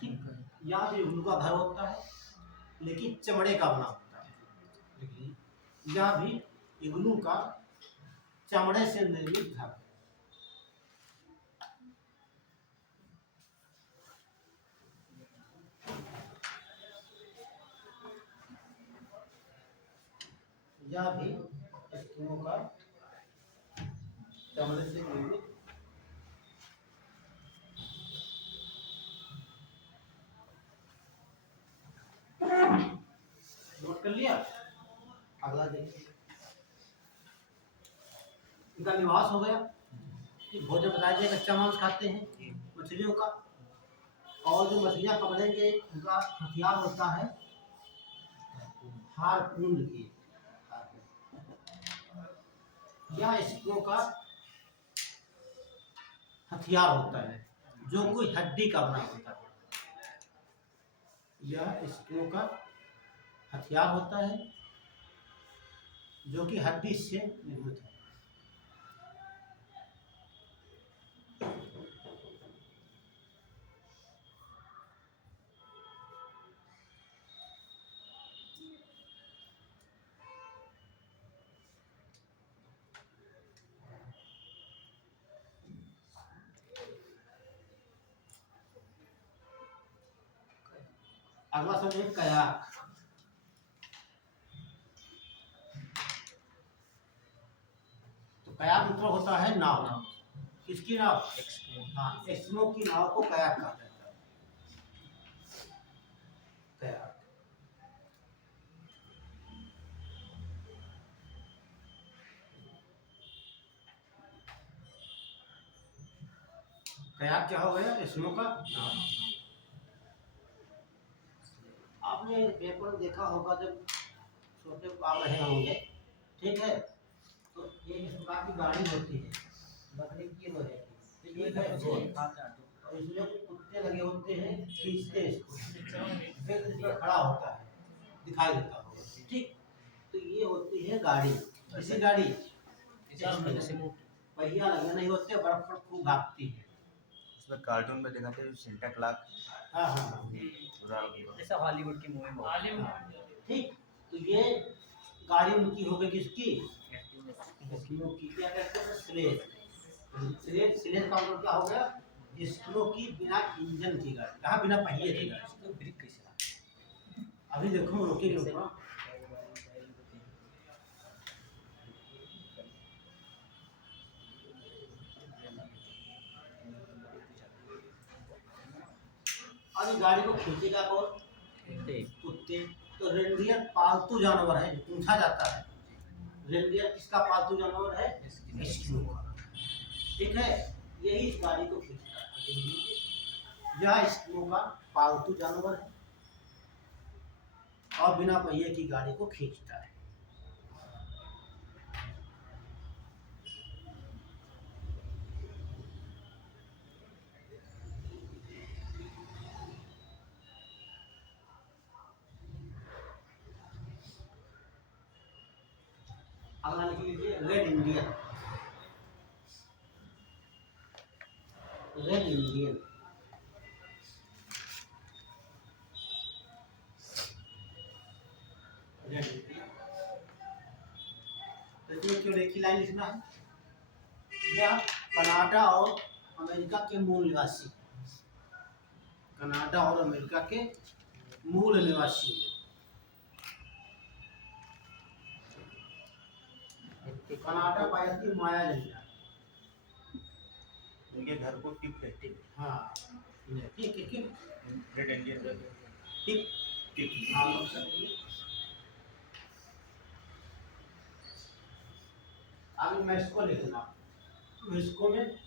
ठीक, यह भी उनका घर होता है लेकिन चमड़े का बना होता है। देखिए, यह भी इग्लू का चमड़े से निर्मित घर है। यह भी एस्किमो का चमड़े से निर्मित नोट कर लिया। अगला देखिए, इनका निवास हो गया कि भोजन बताया जाए, कच्चा मांस खाते हैं मछलियों का, और जो मछलियां पकड़ेंगे उनका हथियार होता है हारपून की। यह एस्किमो का हथियार होता है जो कोई हड्डी का बना होता है। यह एस्किमो का हथियार होता है जो कि हड्डी से निर्मित है। अगला शब्द है कयाक। तो कयाक मतलब होता है नाव। किसकी नाव? हाँ, एस्किमो की नाव को कयाक कहा जाता है। कयाक। कयाक क्या हो गया? एस्किमो का नाव। आपने पेपर में देखा होगा जब छोटे आप रहे होंगे, ठीक है, तो ये इस प्रकार की गाड़ी होती है, लकड़ी की वो है, ठीक है, और इसमें कुत्ते लगे होते हैं, खींचते हैं इसको, फिर इस पर खड़ा होता है, दिखाई देता होगा, ठीक। तो ये होती है गाड़ी। इसी गाड़ी पहिया लगे नहीं होते, बर्फ पर खूब भागती है। उसमें कार्टून में दिखाते हैं सेंटा क्लॉज। हाँ हाँ, जैसा हॉलीवुड की मूवी में हॉलीवुड ठीक। तो ये गाड़ी उनकी हो गई किसकी? एस्किमो की। क्या कहते हैं? स्लेज। स्लेज, स्लेज का मतलब क्या हो गया? एस्किमो की बिना इंजन की गाड़ी, कहाँ बिना पहिए की गाड़ी। तो ब्रेक कैसे लगा? अभी देखो, रोकेंगे ऊपर। अब इस गाड़ी को खींचेगा कौन? कुत्ते। तो रेंडियर पालतू जानवर है, पूछा जाता है रेंडियर किसका पालतू जानवर है? एस्किमो का। ठीक है, यही इस गाड़ी को खींचता है। यह एस्किमो का पालतू जानवर है और बिना पहिए की गाड़ी को खींचता है। अगला लिख लीजिए, red Indian. Red Indian, red Indian. तो इसमें क्यों एक ही लाइन लिखना है? यह कनाडा और अमेरिका के मूल निवासी, कनाडा और अमेरिका के मूल निवासी है। कनाडा पाई जाती है माया जंजाल। इनके घर को टिप कहते हैं। हाँ, ठीक है, ठीक। Red Indian tip, tip. नाम लिख सकते हैं। आगे मेक्सिको लिखना, मेक्सिको में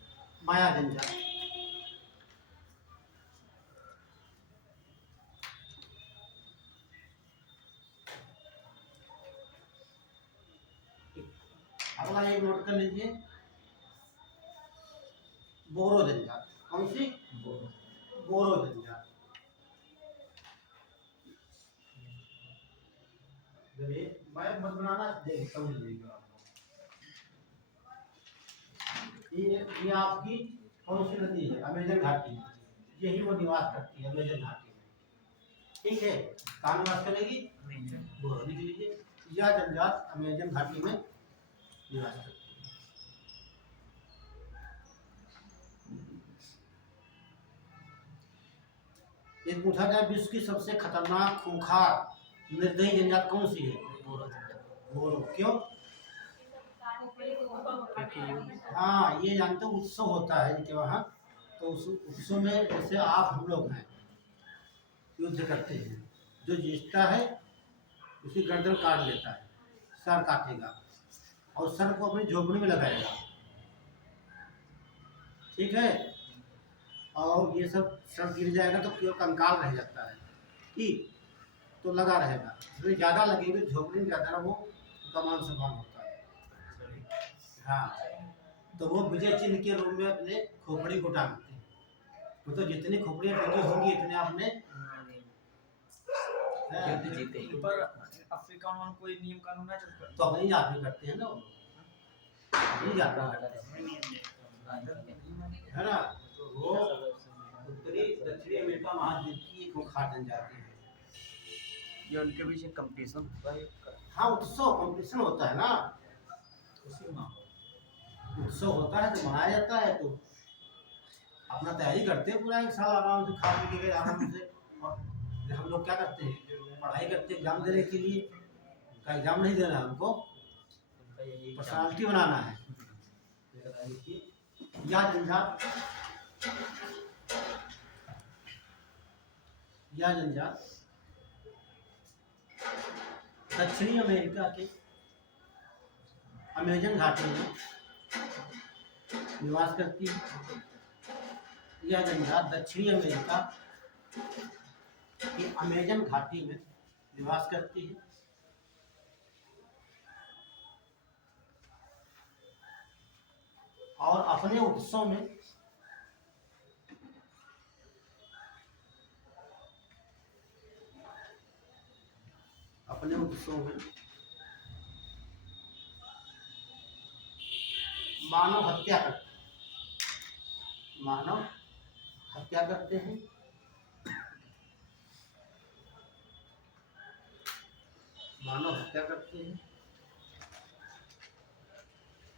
माया जंजाल। अगला एक नोट कर लीजिए, बोरो जंजाल। कौन सी? बोरो जंजाल। जब ये मैप मत बनाना, देख समझ लीजिएगा आप लोग। ये आपकी कौन सी नदी है? अमेजन घाटी। यही वो निवास करती है अमेजन घाटी में। ठीक है, कहाँ निवास करेगी? वो लिख लीजिए, यह जनजात अमेजन घाटी में निवास करती है। एक पूछा जाए विश्व की सबसे खतरनाक, खूंखार, निर्दयी जनजात कौन सी है? बोरो। क्यों? हाँ, ये जानते हो उत्सव होता है इनके वहाँ, तो उस उत्सव में जैसे आप हम लोग हैं, युद्ध करते हैं, जो जीतता है उसकी गर्दन काट लेता है, सर काटेगा और सर को अपनी झोपड़ी में लगाएगा। ठीक है, और ये सब सर गिर जाएगा तो केवल कंकाल रह जाता है। ठीक, तो लगा रहेगा, जितने ज़्यादा लगेंगे झोपड़ी में ज़्यादा वो कमान समान होता है। हाँ, तो वो विजय चिन्ह के रूप में अपने खोपड़ी को टांगते हैं। तो जितनी खोपड़ियाँ टंगी होंगी इतने आपने युद्ध जीते। पर अफ्रीका में कोई नियम कानून है जो तो अपनी जात में करते हैं ना, वो अपनी जात में करते हैं, है ना। तो वो उत्तरी दक्षिणी अमेरिका महाद्वीप की एक खूंखार जनजाति है। ये उनके बीच एक कंपटीशन होता है। हाँ, उत्सव कंपटीशन होता है ना, उत्सव होता है तो मनाया जाता है, तो अपना तैयारी करते हैं पूरा एक साल आराम से, खा पी के आराम से। और हम लोग क्या करते हैं, पढ़ाई करते हैं एग्जाम देने के लिए। उनका एग्जाम नहीं देना है, हमको पर्सनालिटी बनाना है। यह जनजात दक्षिणी अमेरिका के अमेजन घाटी में निवास करती है। यह जनजात दक्षिणी अमेरिका की अमेजन घाटी में निवास करती है। और अपने उत्सव में मानव हत्या करते हैं।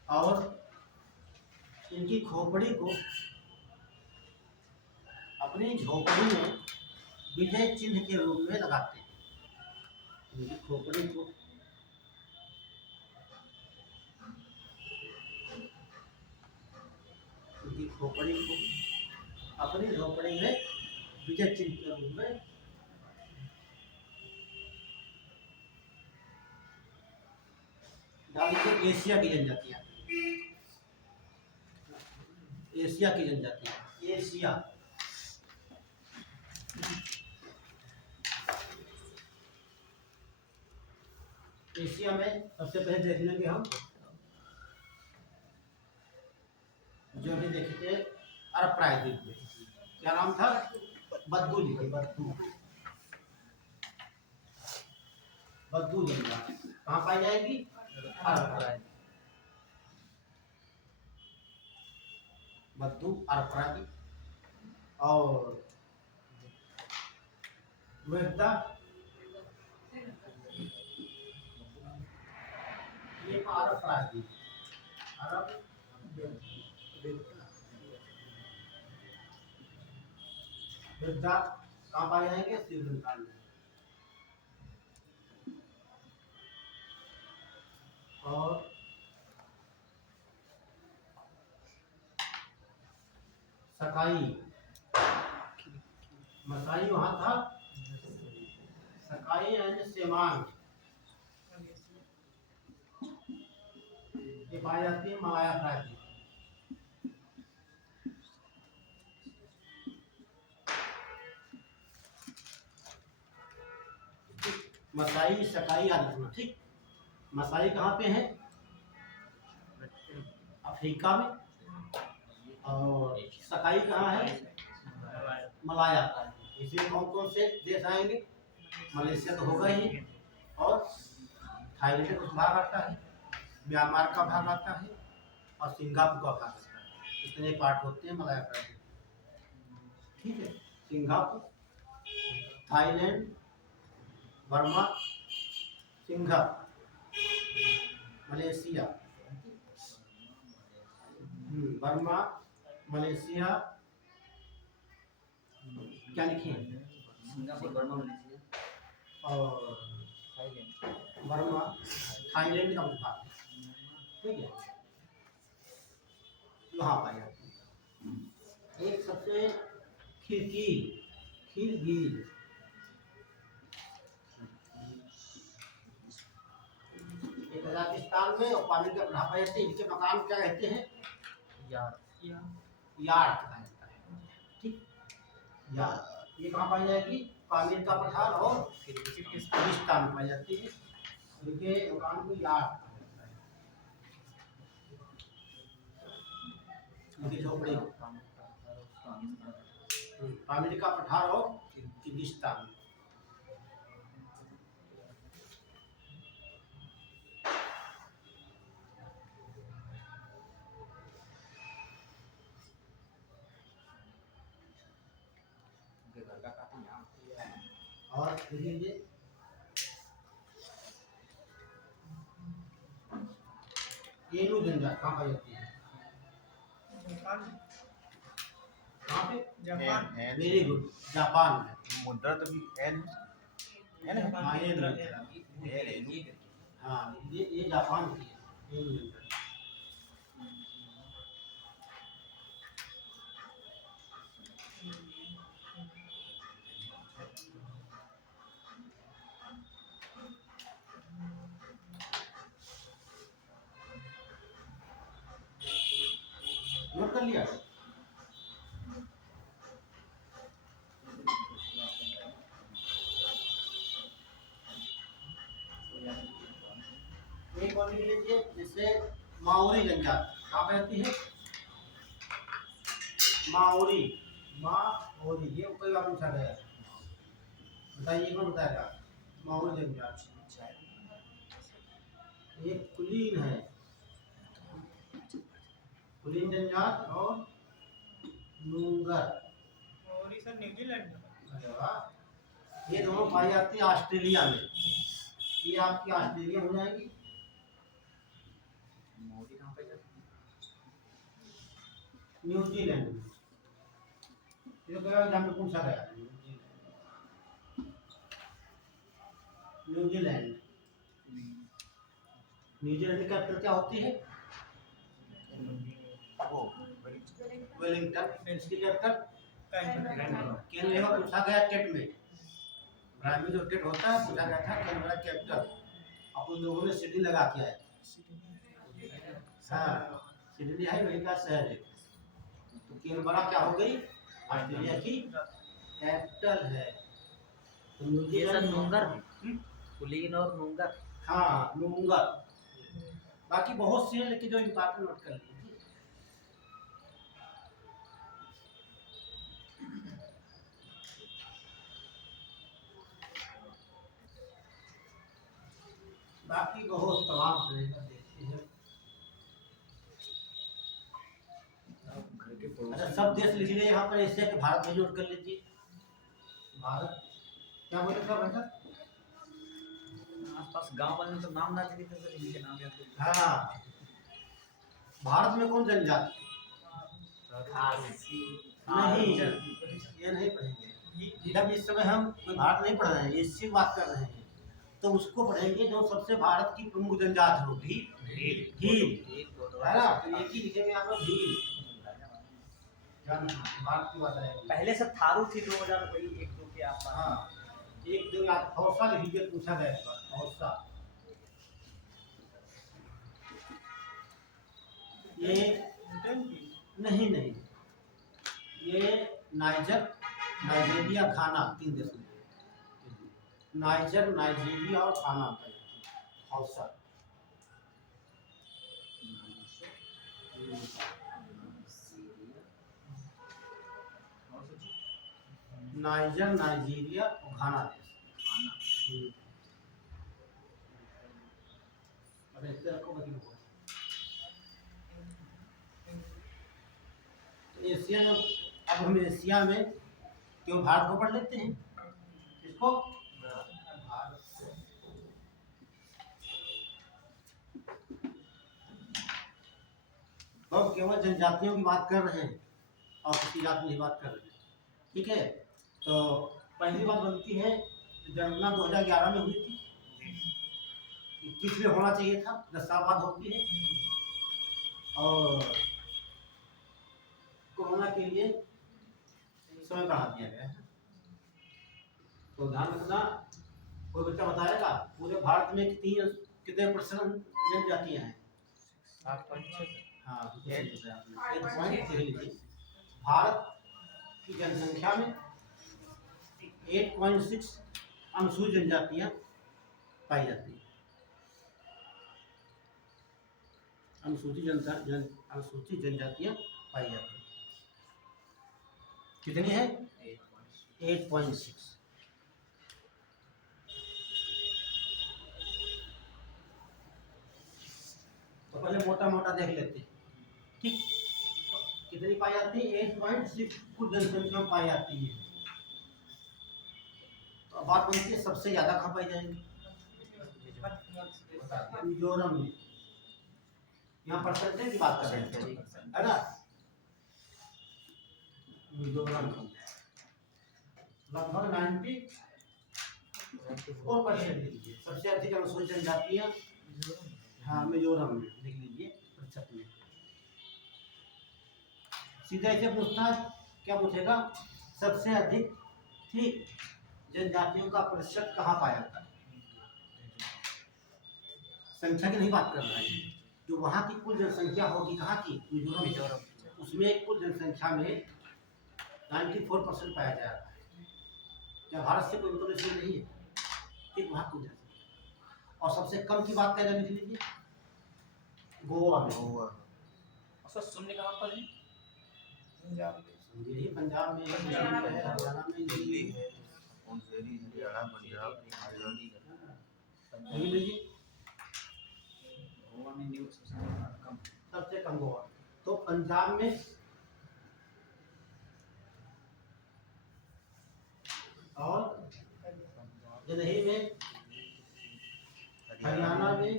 और इनकी खोपड़ी को अपनी झोपड़ी में विजय चिन्ह के रूप में लगाते हैं। इनकी खोपड़ी को अपनी झोपड़ी में विजय चिन्ह के रूप में एशिया की जनजातियां, एशिया में सबसे पहले देख लेंगे हम, जो भी देखते अरब प्रायद्वीप में, क्या नाम था? बद्दू जनजाति कहाँ पाई जाएगी? बद्दू अरब प्रायद्वीप। और वेदा ये अरब प्रायद्वीप, वेदा कहाँ पाए जाएंगे? श्रीलंका में। और सकाई मसाई वहां था, सकाई एंड सेमांग ये पाई जाती है मलाया प्रायद्वीप। मसाई सकाई याद रखना, ठीक। मसाई कहाँ पे है? अफ्रीका में। और सकाई कहाँ है? मलाया। इसमें कौन कौन से देश आएंगे? मलेशिया तो होगा ही, और थाईलैंड का कुछ भाग आता है, म्यांमार का भाग आता है, और सिंगापुर का भाग आता है। इतने पार्ट होते हैं मलाया। ठीक है, Singapore, Thailand, Burma, Singapore, Malaysia, Burma, Malaysia, क्या लिखे हैं? सिंगापुर, बर्मा, मलेशिया और बर्मा, थाईलैंड का लिखा है। ठीक है, यहाँ पाई जाती है। एक सबसे खिरकीर, खिरगीर, ये कजाकिस्तान में और पानी का प्रभाव पाई जाती है। इनके मकान क्या कहते हैं? यार्ड कहा जाता है। ठीक, यार्ड ये कहाँ पाई जाएगी? पामीर का पठार और किर्गिस्तान में पाई जाती है। इनके मकान को यार्ड कहा जाता है। इनकी झोपड़ी को पामीर का पठार और किर्गिस्तान। और देखिए एनु जनजाति कहाँ पाई जाती है? जापान कहाँ पे? जापान वेरी गुड, जापान में। मुद्रा तो भी एन है ना? हाँ, ये एन हाँ, ये जापान की है, एनु जनजाति। नोट कर लिया? एक और लिख लीजिए, जैसे माओरी जनजाति कहाँ पे रहती है? माओरी, माओरी, ये कई बार पूछा गया है। बताइए, कौन बताएगा? माओरी जनजाति एक कुलीन है, कुलीन जनजाति और नूंगर। और ये सर न्यूजीलैंड में। अरे वाह, ये दोनों पाई जाती है ऑस्ट्रेलिया में। ये आपकी ऑस्ट्रेलिया हो जाएगी। मोदी कहाँ पे जाती है? न्यूजीलैंड में। ये तो कई एग्जाम में पूछा गया है। न्यूजीलैंड, न्यूजीलैंड की कैपिटल क्या होती है? वो वेलिंगटन। इसकी कैपिटल कैनबरा। कैनबरा पूछा गया टेट में। प्राइमरी जो टेट होता है, पूछा गया था कैनबरा कैपिटल। अपन लोगों ने सिटी लगा के आए। हाँ, सिडनी है, वही का शहर है। तो कैनबरा क्या हो गई? ऑस्ट्रेलिया की कैपिटल है। तो ये सर न्यूजीलैंड नूंगर कुलीन और नूंगर। हाँ, नूंगर। बाकी बहुत से हैं, लेकिन जो इम्पोर्टेंट नोट कर लीजिए। बाकी बहुत तमाम तरह का देखते हैं। घर के अच्छा, सब देश लिख लीजिए यहाँ पर, एशिया के भारत में नोट कर लीजिए। भारत क्या बोले सब ऐसा? आसपास गांव वाले तो नाम ना दिए थे सर, इनके नाम याद थे। हाँ, भारत में कौन जनजाति? खासी नहीं, ये नहीं पढ़ेंगे। जब इस समय हम भारत नहीं पढ़ रहे हैं, एशिया की बात कर रहे हैं, तो उसको पढ़ेंगे जो सबसे भारत की प्रमुख जनजाति होगी। भील, है ना? तो एक ही लिखेंगे आप लोग, भील। भारत की बात है। पहले सब थारू थी 2001-2 के आसपास। हाँ, एक दो याद हौसा लिख लीजिए, पूछा गया इस बार हौसा। ये नहीं, ये नाइजीरिया, घाना, 3 देश में। नाइजीरिया और घाना का हौसा। नाइजीरिया और घाना देश। अब ऐसे रखो, बाकी लोगों को। एशियन, अब हम एशिया में क्यों भारत को पढ़ लेते हैं, इसको भारत को। तो केवल जनजातियों की बात कर रहे हैं और किसी जात की बात कर रहे हैं, ठीक है। तो पहली बात बनती है, जनगणना 2011 में हुई थी, 21 में होना चाहिए था, 10 साल बाद होती है, और कोरोना के लिए समय बढ़ा दिया गया है। तो ध्यान रखना, कोई बच्चा बताएगा पूरे भारत में कितने % जनजातियां हैं? 7.6 हाँ, 8.3 लीजिए। भारत की जनसंख्या में 8.6 अनुसूचित जनजातियां पाई जाती हैं। अनुसूचित जनजातियां पाई जाती हैं। कितनी है? 8.6। तो पहले मोटा मोटा देख लेते हैं, ठीक। कितनी पाई जाती है? 8.6 कुल जनसंख्या में पाई जाती है। तो अब बात बनती है सबसे ज्यादा कहाँ पाई जाएंगी? मिजोरम में। यहाँ परसेंटेज की बात कर रहे हैं, है ना। मिजोरम लगभग 94% लीजिए। सबसे अधिक अनुसूचित जनजातियाँ, हाँ, मिजोरम में लिख लीजिए प्रतिशत में। सीधा ऐसे पूछता है, क्या पूछेगा? सबसे अधिक, ठीक, जनजातियों का प्रतिशत कहाँ पाया जाता है? संख्या की नहीं बात कर रहा है, जो वहाँ की कुल जनसंख्या होगी, कहाँ की? मिजोरम। उसमें कुल जनसंख्या में 94% पाया जा रहा है। क्या भारत से कोई इंटरनेशनल नहीं है, ठीक, वहाँ कुल जनसंख्या। और सबसे कम की बात करें, लिख लीजिए, गोवा में। सर सुनने कहाँ पर है? यही पंजाब में है, हरियाणा में, दिल्ली है, हरियाणा, पंजाब, यही लीजिए गोवा में न्यूज़ कम। सबसे कम गोवा। तो पंजाब में और दिल्ली में, हरियाणा में,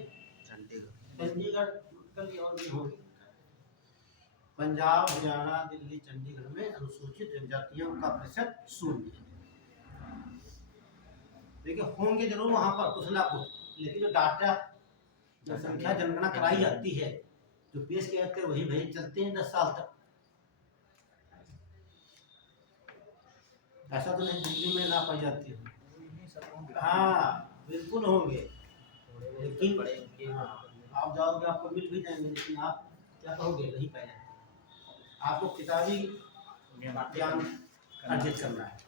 चंडीगढ़ कल और भी होगी। पंजाब, हरियाणा, दिल्ली, चंडीगढ़ में अनुसूचित जनजातियों का प्रतिशत 0 है। देखिए होंगे जरूर वहां पर कुछ ना कुछ, लेकिन जो डाटा जनसंख्या जनगणना कराई जाती है, जो पेश किए जाते हैं वही भाई चलते हैं 10 साल तक। ऐसा तो नहीं दिल्ली में ना पाई जाती है, हाँ बिल्कुल होंगे, लेकिन आप जाओगे आपको मिल भी जाएंगे, लेकिन आप क्या कहोगे? नहीं पाए जाएंगे। आपको किताबी ज्ञान अर्जित करना है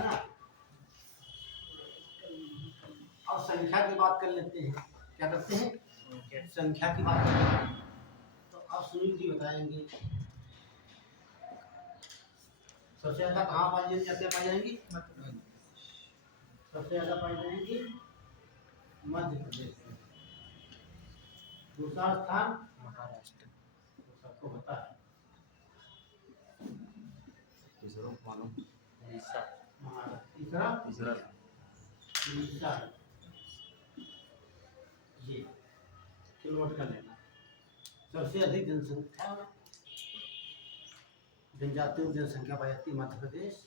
ना। और संख्या की बात कर लेते हैं, क्या करते हैं? संख्या की बात करते हैं। तो अब सुनील जी बताएंगे सबसे ज्यादा कहाँ पाई जाएंगी? सबसे ज्यादा पाई जाएंगी मध्य प्रदेश में। दूसरा स्थान महाराष्ट्र। सबको पता है, तीसरा उड़ीसा है। ये नोट कर लेना। सबसे अधिक जनसंख्या जनजातियों की जनसंख्या पाई जाती है मध्य प्रदेश,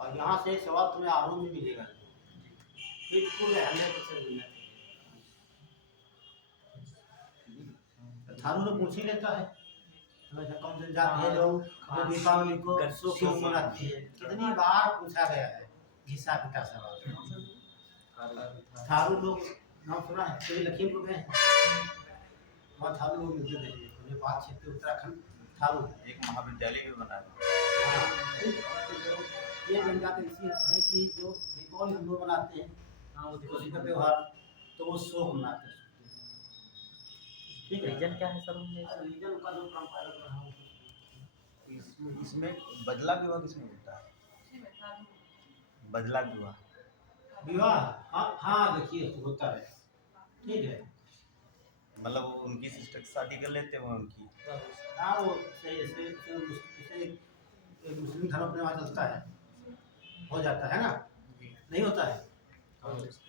और यहाँ से सवाल तुम्हें आरोप में मिलेगा, बिल्कुल 100% मिलना चाहिए। थारू तो पूछ ही लेता है, कौन जनजाति है जो दीपावली को क्यों मनाती है? कितनी बार पूछा गया है, घिसा पिटा सवाल। थारू लोग नाम सुना है? कभी लखीमपुर गए हैं? वहाँ थारू लोग मिलते थे, नेपाल क्षेत्र उत्तराखंड थारू एक महाविद्यालय भी बना है। ये जनजाति ऐसी है कि जो दीपावली हम लोग मनाते हैं, हाँ वो दीपावली का त्यौहार, तो वो शोक मनाते हैं, ठीक है। रीजन क्या है सर उनमें? रीजन का जो परंपरा रहा हूँ, इसमें बदला विवाह किसमें होता है? बदला विवाह विवाह, हाँ हाँ, देखिए होता है, ठीक है। मतलब वो उनकी सिस्टर की शादी कर लेते हैं, वो उनकी हाँ वो सही, जैसे एक मुस्लिम धर्म अपने वहाँ चलता है, हो जाता है ना, नहीं होता है,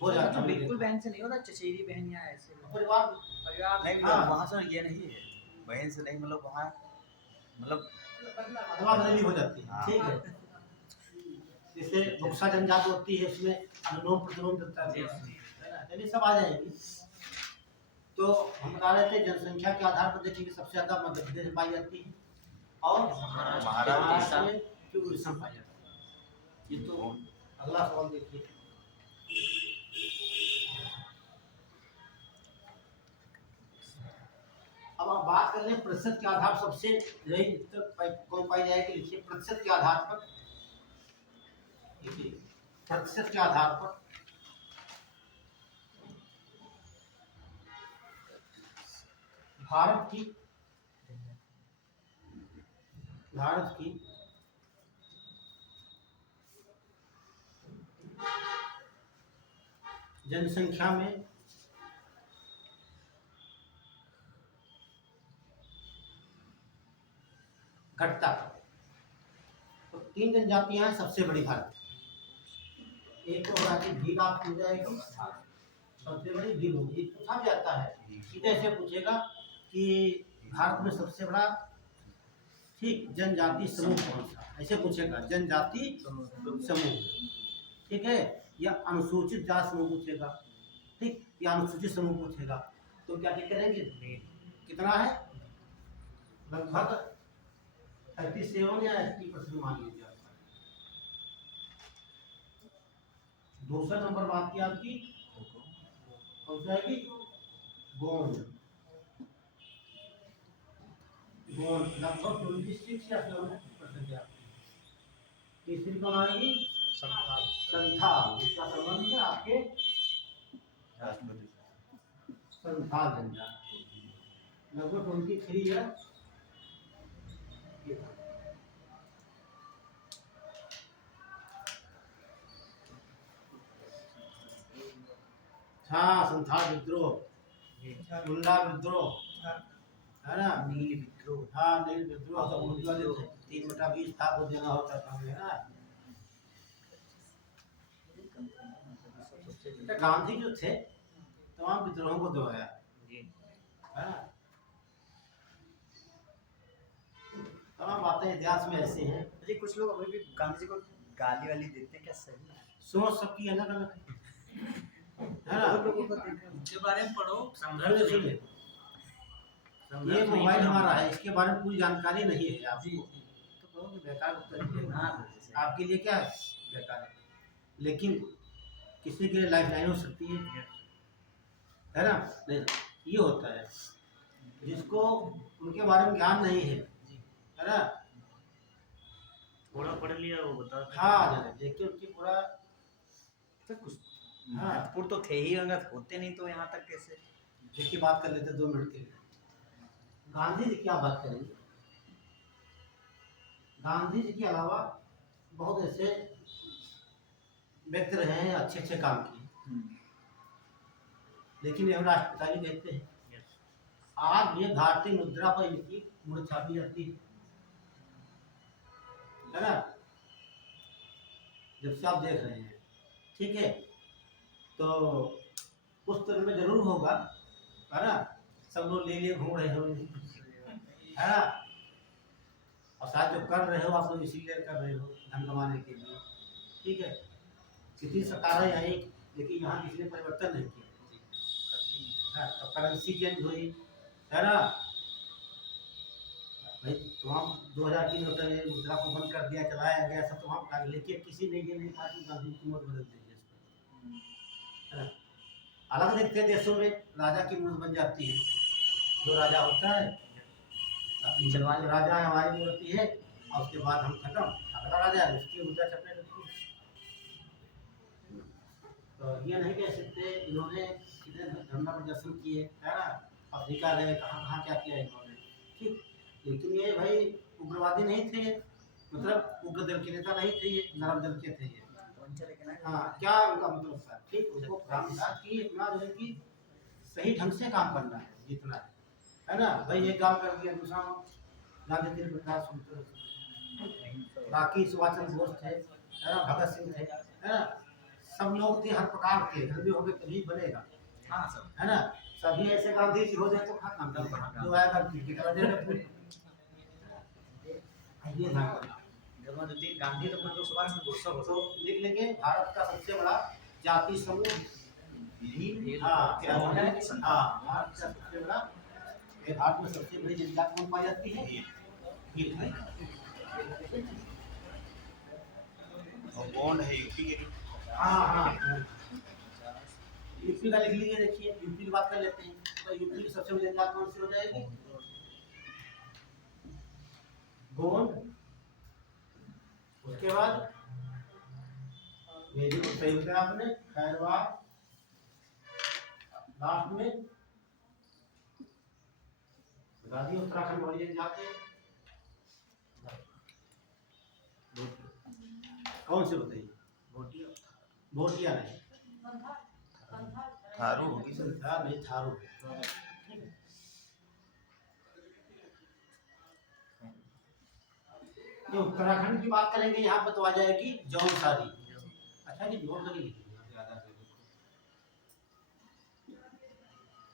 हो जाता है बिल्कुल बहन से नहीं होता, चचेरी बहन या ऐसे परिवार। परिवार नहीं, हाँ। मतलब वहाँ सर ये नहीं है, बहन से नहीं, मतलब वहाँ मतलब अदला बदली हो जाती है, हाँ। ठीक है। जैसे बुक्सा जनजात होती है, उसमें अनुलोम प्रतिलोम चलता है ना, चलिए सब आ जाएंगे। तो हम बता रहे थे जनसंख्या के आधार पर देखेंगे सबसे ज्यादा मध्य प्रदेश में पाई जाती है और महाराष्ट्र में जो उड़ीसा में पाई जाती है। ये तो अगला सवाल देखिए। अब आप बात कर लें प्रतिशत के आधार, सबसे यही कौन पाई जाएगी, लिखिए प्रतिशत के आधार पर, देखिए प्रतिशत के आधार पर भारत की जनसंख्या में घटता, तो तीन जनजातियां हैं सबसे बड़ी भारत। एक तो होगा कि भील, आप हो जाएगा सबसे बड़ी भील होगी, पूछा भी जाता है, सीधे ऐसे पूछेगा कि भारत में सबसे बड़ा, ठीक, जनजाति समूह कौन सा, ऐसे पूछेगा, जनजाति समूह, ठीक है, या अनुसूचित जाति समूह पूछेगा, ठीक, या अनुसूचित समूह पूछेगा, तो क्या क्या करेंगे, कितना है, लगभग 37 या 80% मान लीजिए। दूसरा नंबर बात की आपकी कौन सी आएगी, गोंड, लगभग 26 या 7% आपकी। तीसरी कौन आएगी, संथाल, इसका संबंध है आपके राष्ट्रपति संथाल जनजाति, लगभग 23 है। हाँ, संथाल विद्रोह, मुंडा विद्रोह, है ना, नील विद्रोह, हाँ नील विद्रोह, तो उनकी वजह से 3/20 था वो देना होता था, है ना। तो गांधी जो थे तमाम विद्रोहों को दबाया, है ना, तमाम बातें इतिहास में ऐसी हैं। अरे कुछ लोग अभी भी गांधी जी को गाली वाली देते हैं, क्या सही है? सोच सबकी अलग अलग है ना। बहुत लोगों को देखा है। के बारे में पढ़ो, सुनिए सुनिए, ये मोबाइल हमारा है, इसके बारे में पूरी जानकारी नहीं है आपको, तो कहोगे बेकार उत्तर दिए। हाँ, आपके लिए क्या है, बेकार है, लेकिन किसी के लिए लाइफ लाइन हो सकती है ना। नहीं, ये होता है जिसको उनके बारे में ज्ञान नहीं है ना, थोड़ा पढ़ लिया वो बता। हाँ, देखिए उनकी पूरा, तो कुछ हाँ। महत्वपूर्ण तो थे ही, अगर होते नहीं तो यहाँ तक कैसे? देखिए बात कर लेते 2 मिनट के लिए। गांधी जी की आप बात करेंगे, गांधी जी के अलावा बहुत ऐसे व्यक्ति रहे हैं अच्छे अच्छे काम किए, लेकिन ये हम राष्ट्रपिता जी कहते हैं। आज ये भारतीय मुद्रा पर इनकी मूर्त छापी जाती है ना, जब से आप देख रहे हैं, ठीक है, तो उस तरह में जरूर होगा, है ना, सब लोग ले लिए घूम रहे हो, है ना, और शायद जो कर रहे हो आप लोग इसीलिए कर रहे हो धन कमाने के लिए, ठीक है। कितनी सरकारें आई, लेकिन यहाँ किसी ने परिवर्तन नहीं किया, तो करेंसी चेंज हुई, है ना भाई, तमाम 2000 की नोट मुद्रा को बंद कर दिया, चलाया गया, सब तमाम कार्य, लेकिन किसी ने ये नहीं कहा कि गांधी की नोट बदल देंगे, है ना। अलग देखते देशों में राजा की मूर्त बन जाती है, जो राजा होता है चलवा जो राजा है हमारी मूर्ति है, और उसके बाद हम खत्म, अगला राजा है उसकी मुद्रा छपने लगती है। तो ये नहीं कह सकते इन्होंने कितने धरना प्रदर्शन किए, है ना, अफ्रीका गए, कहाँ कहाँ क्या किया इन्होंने, ठीक, लेकिन ये भाई उग्रवादी नहीं थे ये, मतलब उग्र दल के नेता नहीं थे ये, नरम दल के थे ये। हाँ, क्या उनका मतलब था, ठीक, उसको काम था कि अपना जो है कि सही ढंग से काम करना है, जितना है ना भाई, एक गाँव कर दिया, दूसरा गांधी जी प्रकाश सुनते, बाकी सुभाष चंद्र बोस थे, है ना, भगत सिंह थे, है ना, सब लोग थे हर प्रकार के, धर्मी हो गए तभी बनेगा, हाँ सर, है ना, सभी ऐसे गांधी जी हो जाए तो खत्म, जो आएगा क्रिकेट ये ध्यान रखना। जमालुद्दीन गांधी तो कुछ लोग सुभाष चंद्र बोस सब तो लिख लेंगे भारत का सबसे बड़ा जाति समूह, हाँ क्या हाँ, है, हाँ भारत का सबसे बड़ा, ये भारत में सबसे बड़ी जनजाति कौन पाई जाती है, ये भाई, और बॉन्ड है यूपी के, हाँ हाँ, यूपी का लिख लीजिए, देखिए यूपी की बात कर लेते हैं, तो यूपी की सबसे बड़ी जनजाति कौन सी हो जाएगी, गोंड, उसके बाद मेरी सही बताया आपने, खैरवाल, लास्ट में बता दिए उत्तराखंड बड़ी जनजाति कौन से बताइए, भोटिया नहीं, थारू होगी सर। संथाल नहीं, थारू। ये उत्तराखंड की बात करेंगे, यहाँ पर तो आ जाएगी जौनसारी, अच्छा जी नोट कर लीजिए,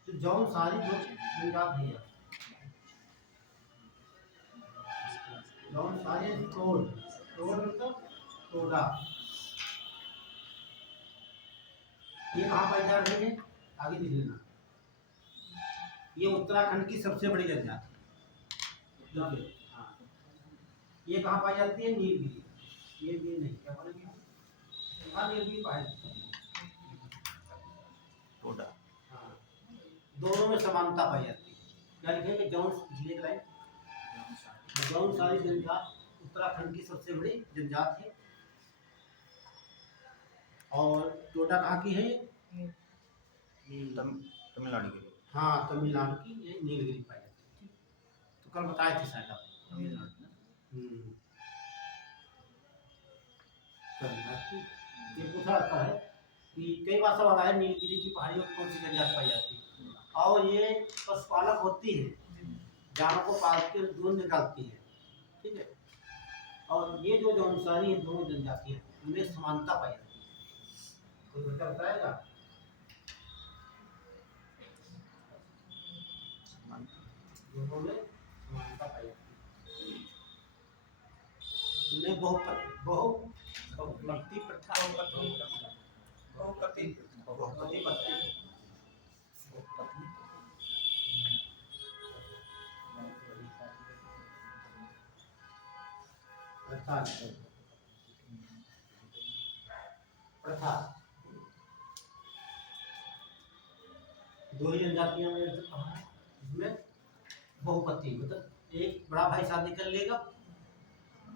तो जौनसारी जो पंजाब है, जौनसारी तोड़, तोड़ मतलब तोड़ा, ये कहाँ पाई जा रही है, आगे लिख लेना, ये उत्तराखंड की सबसे बड़ी जनजाति, हाँ, ये कहाँ पाई जाती है, नीलगिरी, नीलगिरी नहीं, क्या बोलेंगे, हाँ नीलगिरी पाई जाती है, टोडा, हाँ, दोनों में समानता पाई जाती है, क्या लिखेंगे, जौनसारी जनजाति उत्तराखंड की सबसे बड़ी जनजाति है, और टोडा कहाँ की है, तमिलनाडु के, हाँ तमिलनाडु की, ये नीलगिरी पाई जाती है, तो कल बताए थे शायद आप, ये पूछा जाता है कि कई बार सवाल आया नीलगिरी की पहाड़ियों में कौन सी जनजाति पाई जाती है, और ये पशुपालक होती है, जानवर को पाल के दूध निकालती है, ठीक है, और ये जो जौनसारी है दोनों जनजाति है उनमें समानता पाई जाती है, कोई बच्चा बताएगा, दोनों में समानता पाई जाती है, इनमें बहुपति प्रथा, बहुपति बहुपति प्रथा, प्रथा, दो ही जनजातियां में इसमें बहुपति, मतलब एक बड़ा भाई शादी कर लेगा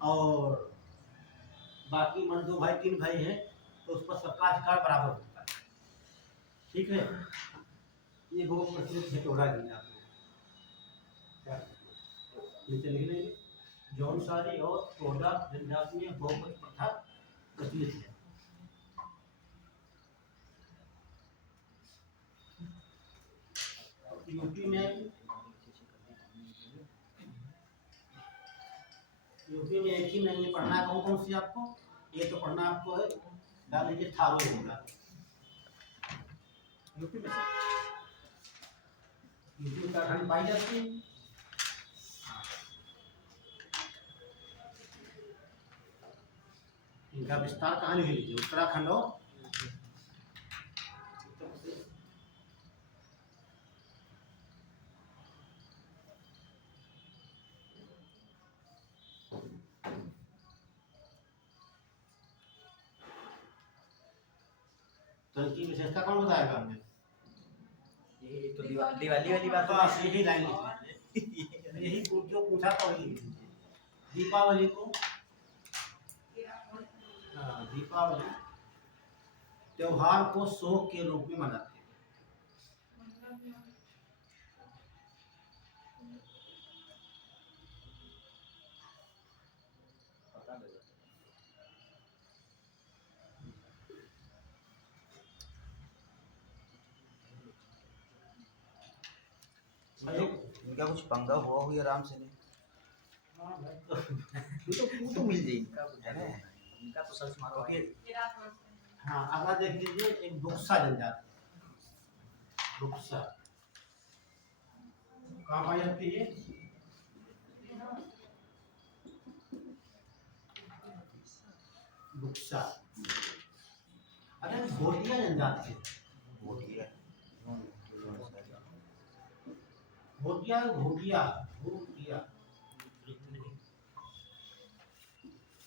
और बाकी मन दो भाई तीन भाई हैं तो उस पर सबका अधिकार बराबर होता है, ठीक है, ये बहुत प्रचलित है टोडा जनजाति, नीचे लिख लेंगे, जौनसारी और टोडा जनजाति में बहुपति प्रथा प्रचलित है, यूपी में एक ही महीने पढ़ना है, कौन सी आपको, ये तो पढ़ना आपको है, डाल लीजिए थारू होगा, यूपी में यूपी उत्तराखंड पाई जाती है, इनका विस्तार कहाँ लिख लीजिए, उत्तराखंड और तो इनकी विशेषता कौन बताएगा हमें, ये तो दिवाली वाली बात बस यही लाइन लिख लीजिए, यही जो पूछा था वही लिख लीजिए, दीपावली को, हाँ दीपावली त्योहार को शोक के रूप में मनाते हैं, इनका कुछ पंगा हुआ हो या राम से नहीं? हाँ भाई, वो तो मिल जाएगी है ना? इनका तो सर्च मारो क्योंकि हाँ अगला देख लीजिए, एक बुक्सा जनजाति। बुक्सा कहाँ पाई जाती है? बुक्सा। अरे घोटिया जनजाति है। घोटिया घोटिया घोटिया घोटिया।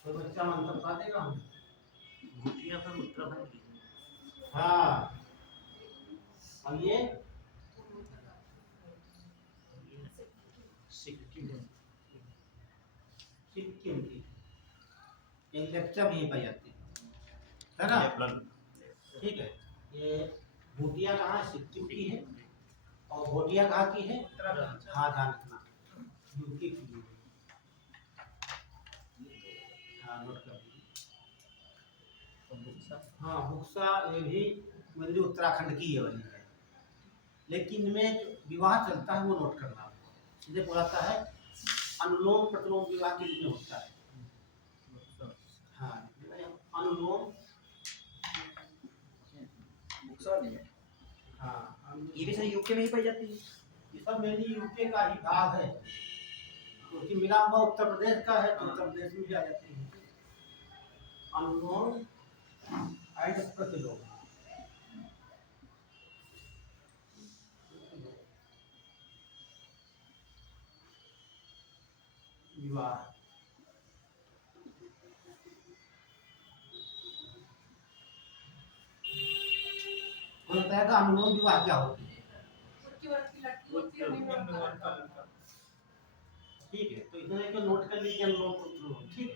तो बच्चा मंत्र बता देगा हम। घुटिया पर उत्तराखंड की हाँ और ये सिक्किम सिक्किम की। ये लेक्चर भी पाई जाती है ना? ठीक है। ये भूटिया कहाँ है? सिक्किम की है। और भोटिया कहाँ की है? हाँ ध्यान रखना, यूपी की है। हाँ नोट कर लीजिए। हाँ बुक्सा ये भी मंदिर उत्तराखंड की ये वाली है, लेकिन इनमें जो विवाह चलता है वो नोट करना। सीधे बोलाता है अनुलोम प्रतिलोम विवाह के लिए होता है। हाँ अनुलोम, हाँ ये भी सर यूके में ही पाई जाती है। ये सब मेरी यूके का ही भाग है, क्योंकि मिला हुआ उत्तर प्रदेश का है तो उत्तर प्रदेश में भी आ जाती है। अनुलोम एंड प्रतिलोम। विवाह कोई बताएगा अनुलोम विवाह क्या होती है? ठीक है, तो इतने को नोट कर लीजिए अनुलोम प्रतिलोम। ठीक है,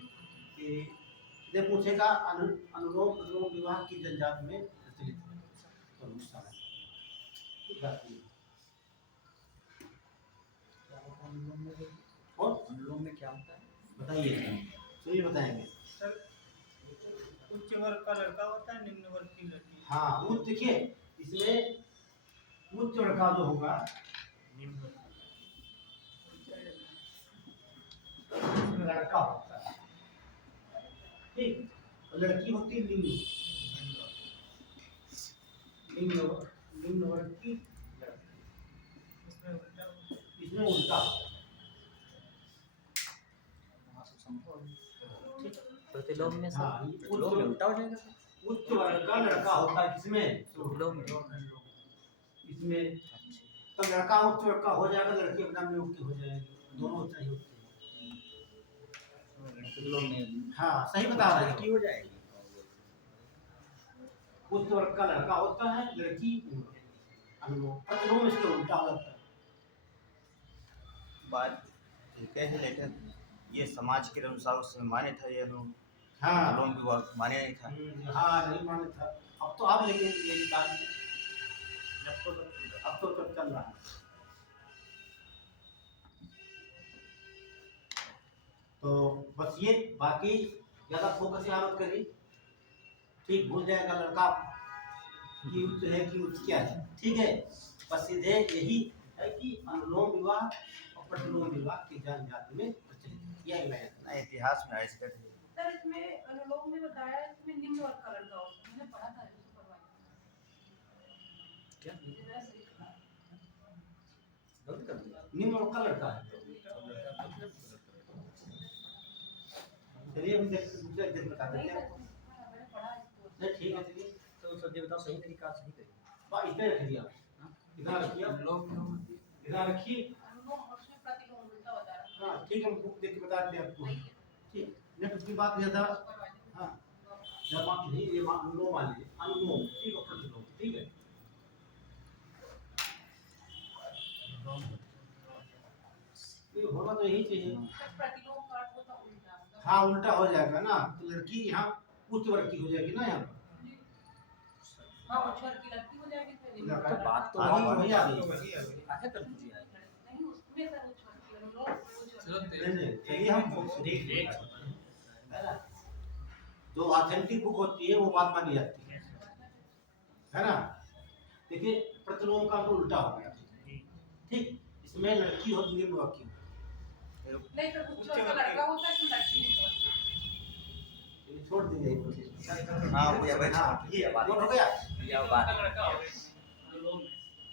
कि ये पूछेगा अनुलोम प्रतिलोम विवाह की जनजाति में प्रचलित है तो गुस्सा है। ठीक है, और अनुलोम में क्या होता है? बताइए, सुनिए बताएंगे। सर उच्च वर्ग का लड़का होता है, निम्न वर्ग की लड़की। हाँ वो देखिए, इसमें उच्च लड़का जो होगा इसमें लड़का होता है, ठीक, और लड़की होती है निम्न निम्न वर्ग की लड़की। इसमें उल्टा होता है। इसमें उल्टा होता है। वहाँ से संभव है। प्रतिलोम में हाँ, सर ये प्रतिलोम में उल्टा हो जाएगा सर। उच्च वर्ग का लड़का होता है किसमें? प्रतिलोम में इसमें तो लड़का उच्च वर्ग का हो जाएगा, लड़की अपना नियुक्त हो जाएगी, दोनों उतना ही होते हैं। प्रतिलोम में हाँ सही बता रहे लड़की हो। हो जाएगी। उच्च वर्ग का लड़का होता है, लड़की अनुलोम प्रतिलोम इसके उल्टा हो जाता है। बात ठीक है, लेकिन ये समाज के अनुसार उस समय मान्य था, ये अनुलोम हाँ विवाह मान्य नहीं था। हाँ नहीं माने था। अब तो आप लेकिन ये निकाल, अब तो तब चल रहा है। तो बस ये, बाकी ज्यादा फोकस यहाँ मत करिए, ठीक, भूल जाएगा लड़का कि उच्च है कि उच्च क्या है। ठीक है, बस सीधे यही है कि अनुलोम विवाह और प्रतिलोम विवाह की जनजाति में प्रचलित है। यही मैं ना इतिहास में ऐसे कहते हैं। सर इसमें अनुलोम में बताया, इसमें निम्न वर्ग का लड़का होता है, मैंने पढ़ा था क्या गलत कर दिया? निम्न वर्ग का लड़का है। चलिए हम दूसरे दिन बता देते हैं आपको। मैंने पढ़ा इसको। नहीं ठीक है, चलिए तो सर ये बताओ सही तरीका से नहीं करिए। बस इतना रख दिया, इतना रखिए, इतना रखिए। अनुलोम और उसमें प्रतिलोम उल्टा बता रहा हाँ ठीक है, हम बुक देख के बता देते हैं आपको। ठीक, नेक्स्ट की बात यह था। हाँ जब आप नहीं, ये अनुलोम मान लीजिए, अनुलोम ठीक है, प्रतिलोम ठीक है। ये होना तो यही चाहिए। है। प्रतिलोम का अर्थ होता है उल्टा, मतलब हाँ उल्टा हो जाएगा ना, तो लड़की यहाँ उच्च वर्ग की हो जाएगी ना यहाँ पर। हाँ उच्च वर्ग की लड़की हो जाएगी फिर निम्न लड़का- वर्ग तो बात तो हाँ, वही वही आ गई। तो वही है। काहे कंफ्यूजन है? नहीं, उसमें सर उच्च वर्ग की अनुलोम उच्च वर्ग चलो की। नहीं नहीं, चलिए हम देख है ना, जो ऑथेंटिक बुक होती है वो बात मानी जाती है ना। देखिए प्रतिलोम का तो उल्टा हो गया, ठीक, इसमें लड़की हो निम्न वर्ग की, नहीं तो उच्च वर्ग का लड़का होता है, इसमें लड़की निम्न वर्ग की। ये छोड़ दीजिए। हाँ वो या हाँ, ये नोट हो गया। या का बात लड़का हो अनुलोम में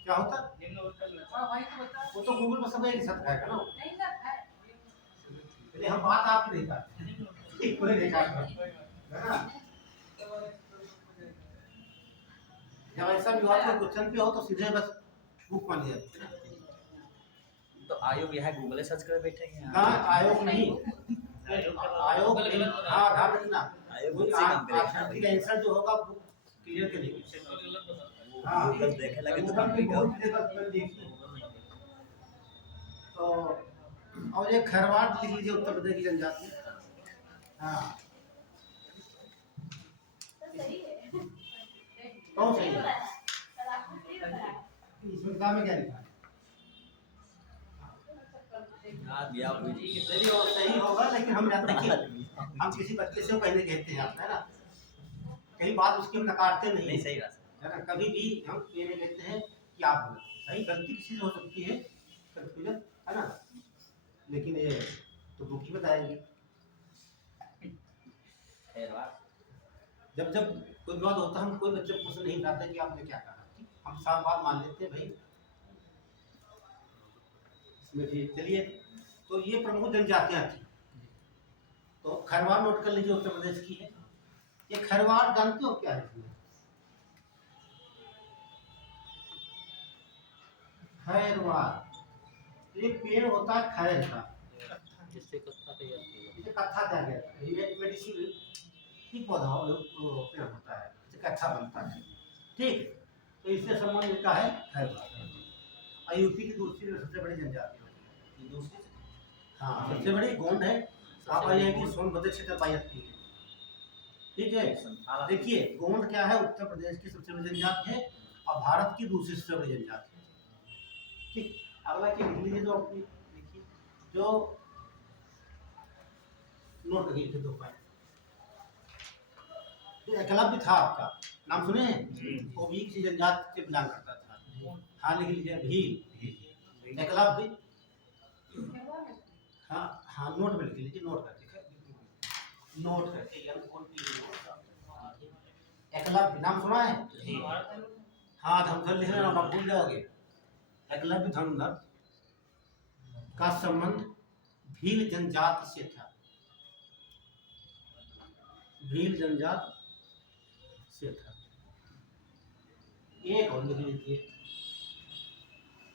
क्या होता? निम्न वर्ग का लड़का हाँ वही तो बता। वो तो गूगल पर सब यही सब है ना। नहीं सर है। पहले हम बात आपकी नहीं करते, निम्न वर्ग का ठीक कोई नहीं करता है ना। जब ऐसा भी हुआ तो क्वेश्चन पे हो तो सीधे बस बुक मान लिया है ना। तो आयोग यहाँ गूगल सर्च कर बैठे हैं ना आयोग नहीं, आयोग आयोग गलत नहीं, बता हाँ ध्यान रखना। आयोग कोई उसी काम करेगा। आखिरी का आंसर जो होगा वो क्लियर करेगी। गलत बताता है हाँ, गूगल देखे लगे तो गूगल पे कंप्लीट बहुत चीजें बस देखिए। तो और एक खरवाट लिख लीजिए, उत्तर प्रदेश की जनजाति। हाँ कौन सही है? इसमें काम में क्या लिखा है? सही हो सही होगा, लेकिन हम देखिए हम किसी बच्चे से पहले कहते हैं आप, है ना, कई बात उसकी हम नकारते नहीं नहीं सही रास्ता है ना। कभी भी हम ये नहीं कहते हैं कि आप बोले सही, गलती किसी से हो सकती है, कंफ्यूजन है ना, लेकिन ये तो बुक ही बताएगी। जब जब कोई विवाद होता है, हम कोई बच्चे को पसंद नहीं करते कि आपने क्या कहा, हम साफ बात मान लेते हैं भाई इसमें भी। चलिए, तो ये प्रमुख जनजातियां थी। तो खरवार नोट कर लीजिए, उत्तर प्रदेश की है। ये खरवार जानते हो क्या है इसमें? खैरवार एक पेड़ होता है खैर का, जिससे कथा तैयार किया इसे कत्था कहा गया है। ये मेडिसिन की पौधा पेड़ होता है, इसे कत्था बनता है, ठीक है। तो इससे संबंध का है खैरवार। और यूपी की दूसरी सबसे बड़ी जनजाति है, दूसरी हाँ सबसे बड़ी गोंड है। आप आइए कि सोनभद्र क्षेत्र पाई जाती है, ठीक है। देखिए गोंड क्या है, उत्तर प्रदेश की सबसे बड़ी जनजाति है और भारत की दूसरी सबसे बड़ी जनजाति है, ठीक। अगला क्या लिख लीजिए, जो अपनी देखिए जो नोट कर लीजिए 2 पॉइंट। जो एकलव्य था, आपका नाम सुने हैं, वो भी किसी जनजाति से बिलोंग करता था। हाँ लिख लीजिए भील, एकलव्य। हाँ हाँ नोट में लिख लीजिए, नोट करके नोट करके एकलव्य नाम सुना है? हाँ धनुधर लिखना ना भूल जाओगे। एकलव्य धनुधर का संबंध भील जनजाति से था, भील जनजाति से था। एक और लिख लीजिए,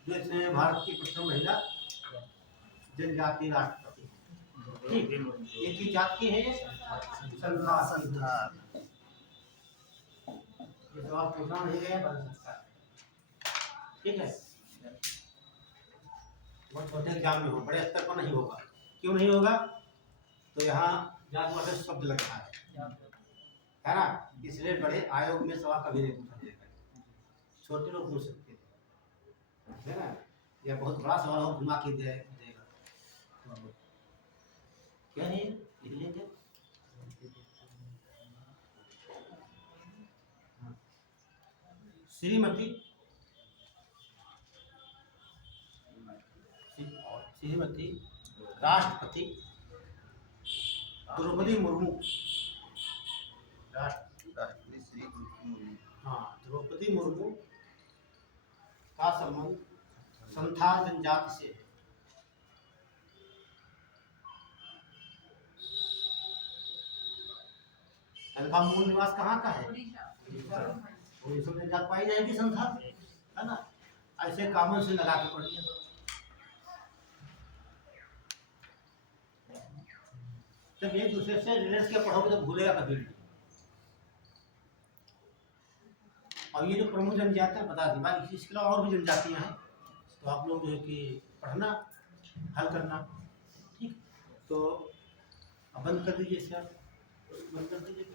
जो इसमें भारत की प्रथम महिला जनजाति राष्ट्रपति, ठीक। एक ही जात की है, संथाल। ये सवाल पूछना नहीं गया, बन सकता है, ठीक है। बहुत छोटे एग्जाम में हो, बड़े स्तर पर नहीं होगा। क्यों नहीं होगा? तो यहाँ जात वाले शब्द लग रहा है ना, इसलिए बड़े आयोग में सवाल कभी नहीं पूछा जाएगा, छोटे लोग पूछ सकते हैं, है ना। या बहुत बड़ा सवाल हो, घुमा के देगा, तो क्या है लिख लीजिए। श्रीमती श्रीमती राष्ट्रपति द्रौपदी मुर्मू, राष्ट्रपति श्री मुर्मू। हाँ द्रौपदी मुर्मू का संबंध संथाल जनजाति से है। इनका मूल निवास कहाँ का है? उड़ीसा में जनजाति पाई जाएगी संथाल, है ना। ऐसे कॉमन से लगा के पढ़िए। जब एक दूसरे से रिलेट के पढ़ोगे तो भूलेगा कभी नहीं। और ये जो प्रमुख जनजातियाँ बता दी, बाकी इसके अलावा और भी जनजातियाँ हैं, तो आप लोग जो है कि पढ़ना, हल करना, ठीक। तो अब बंद कर दीजिए सर, बंद कर दीजिए।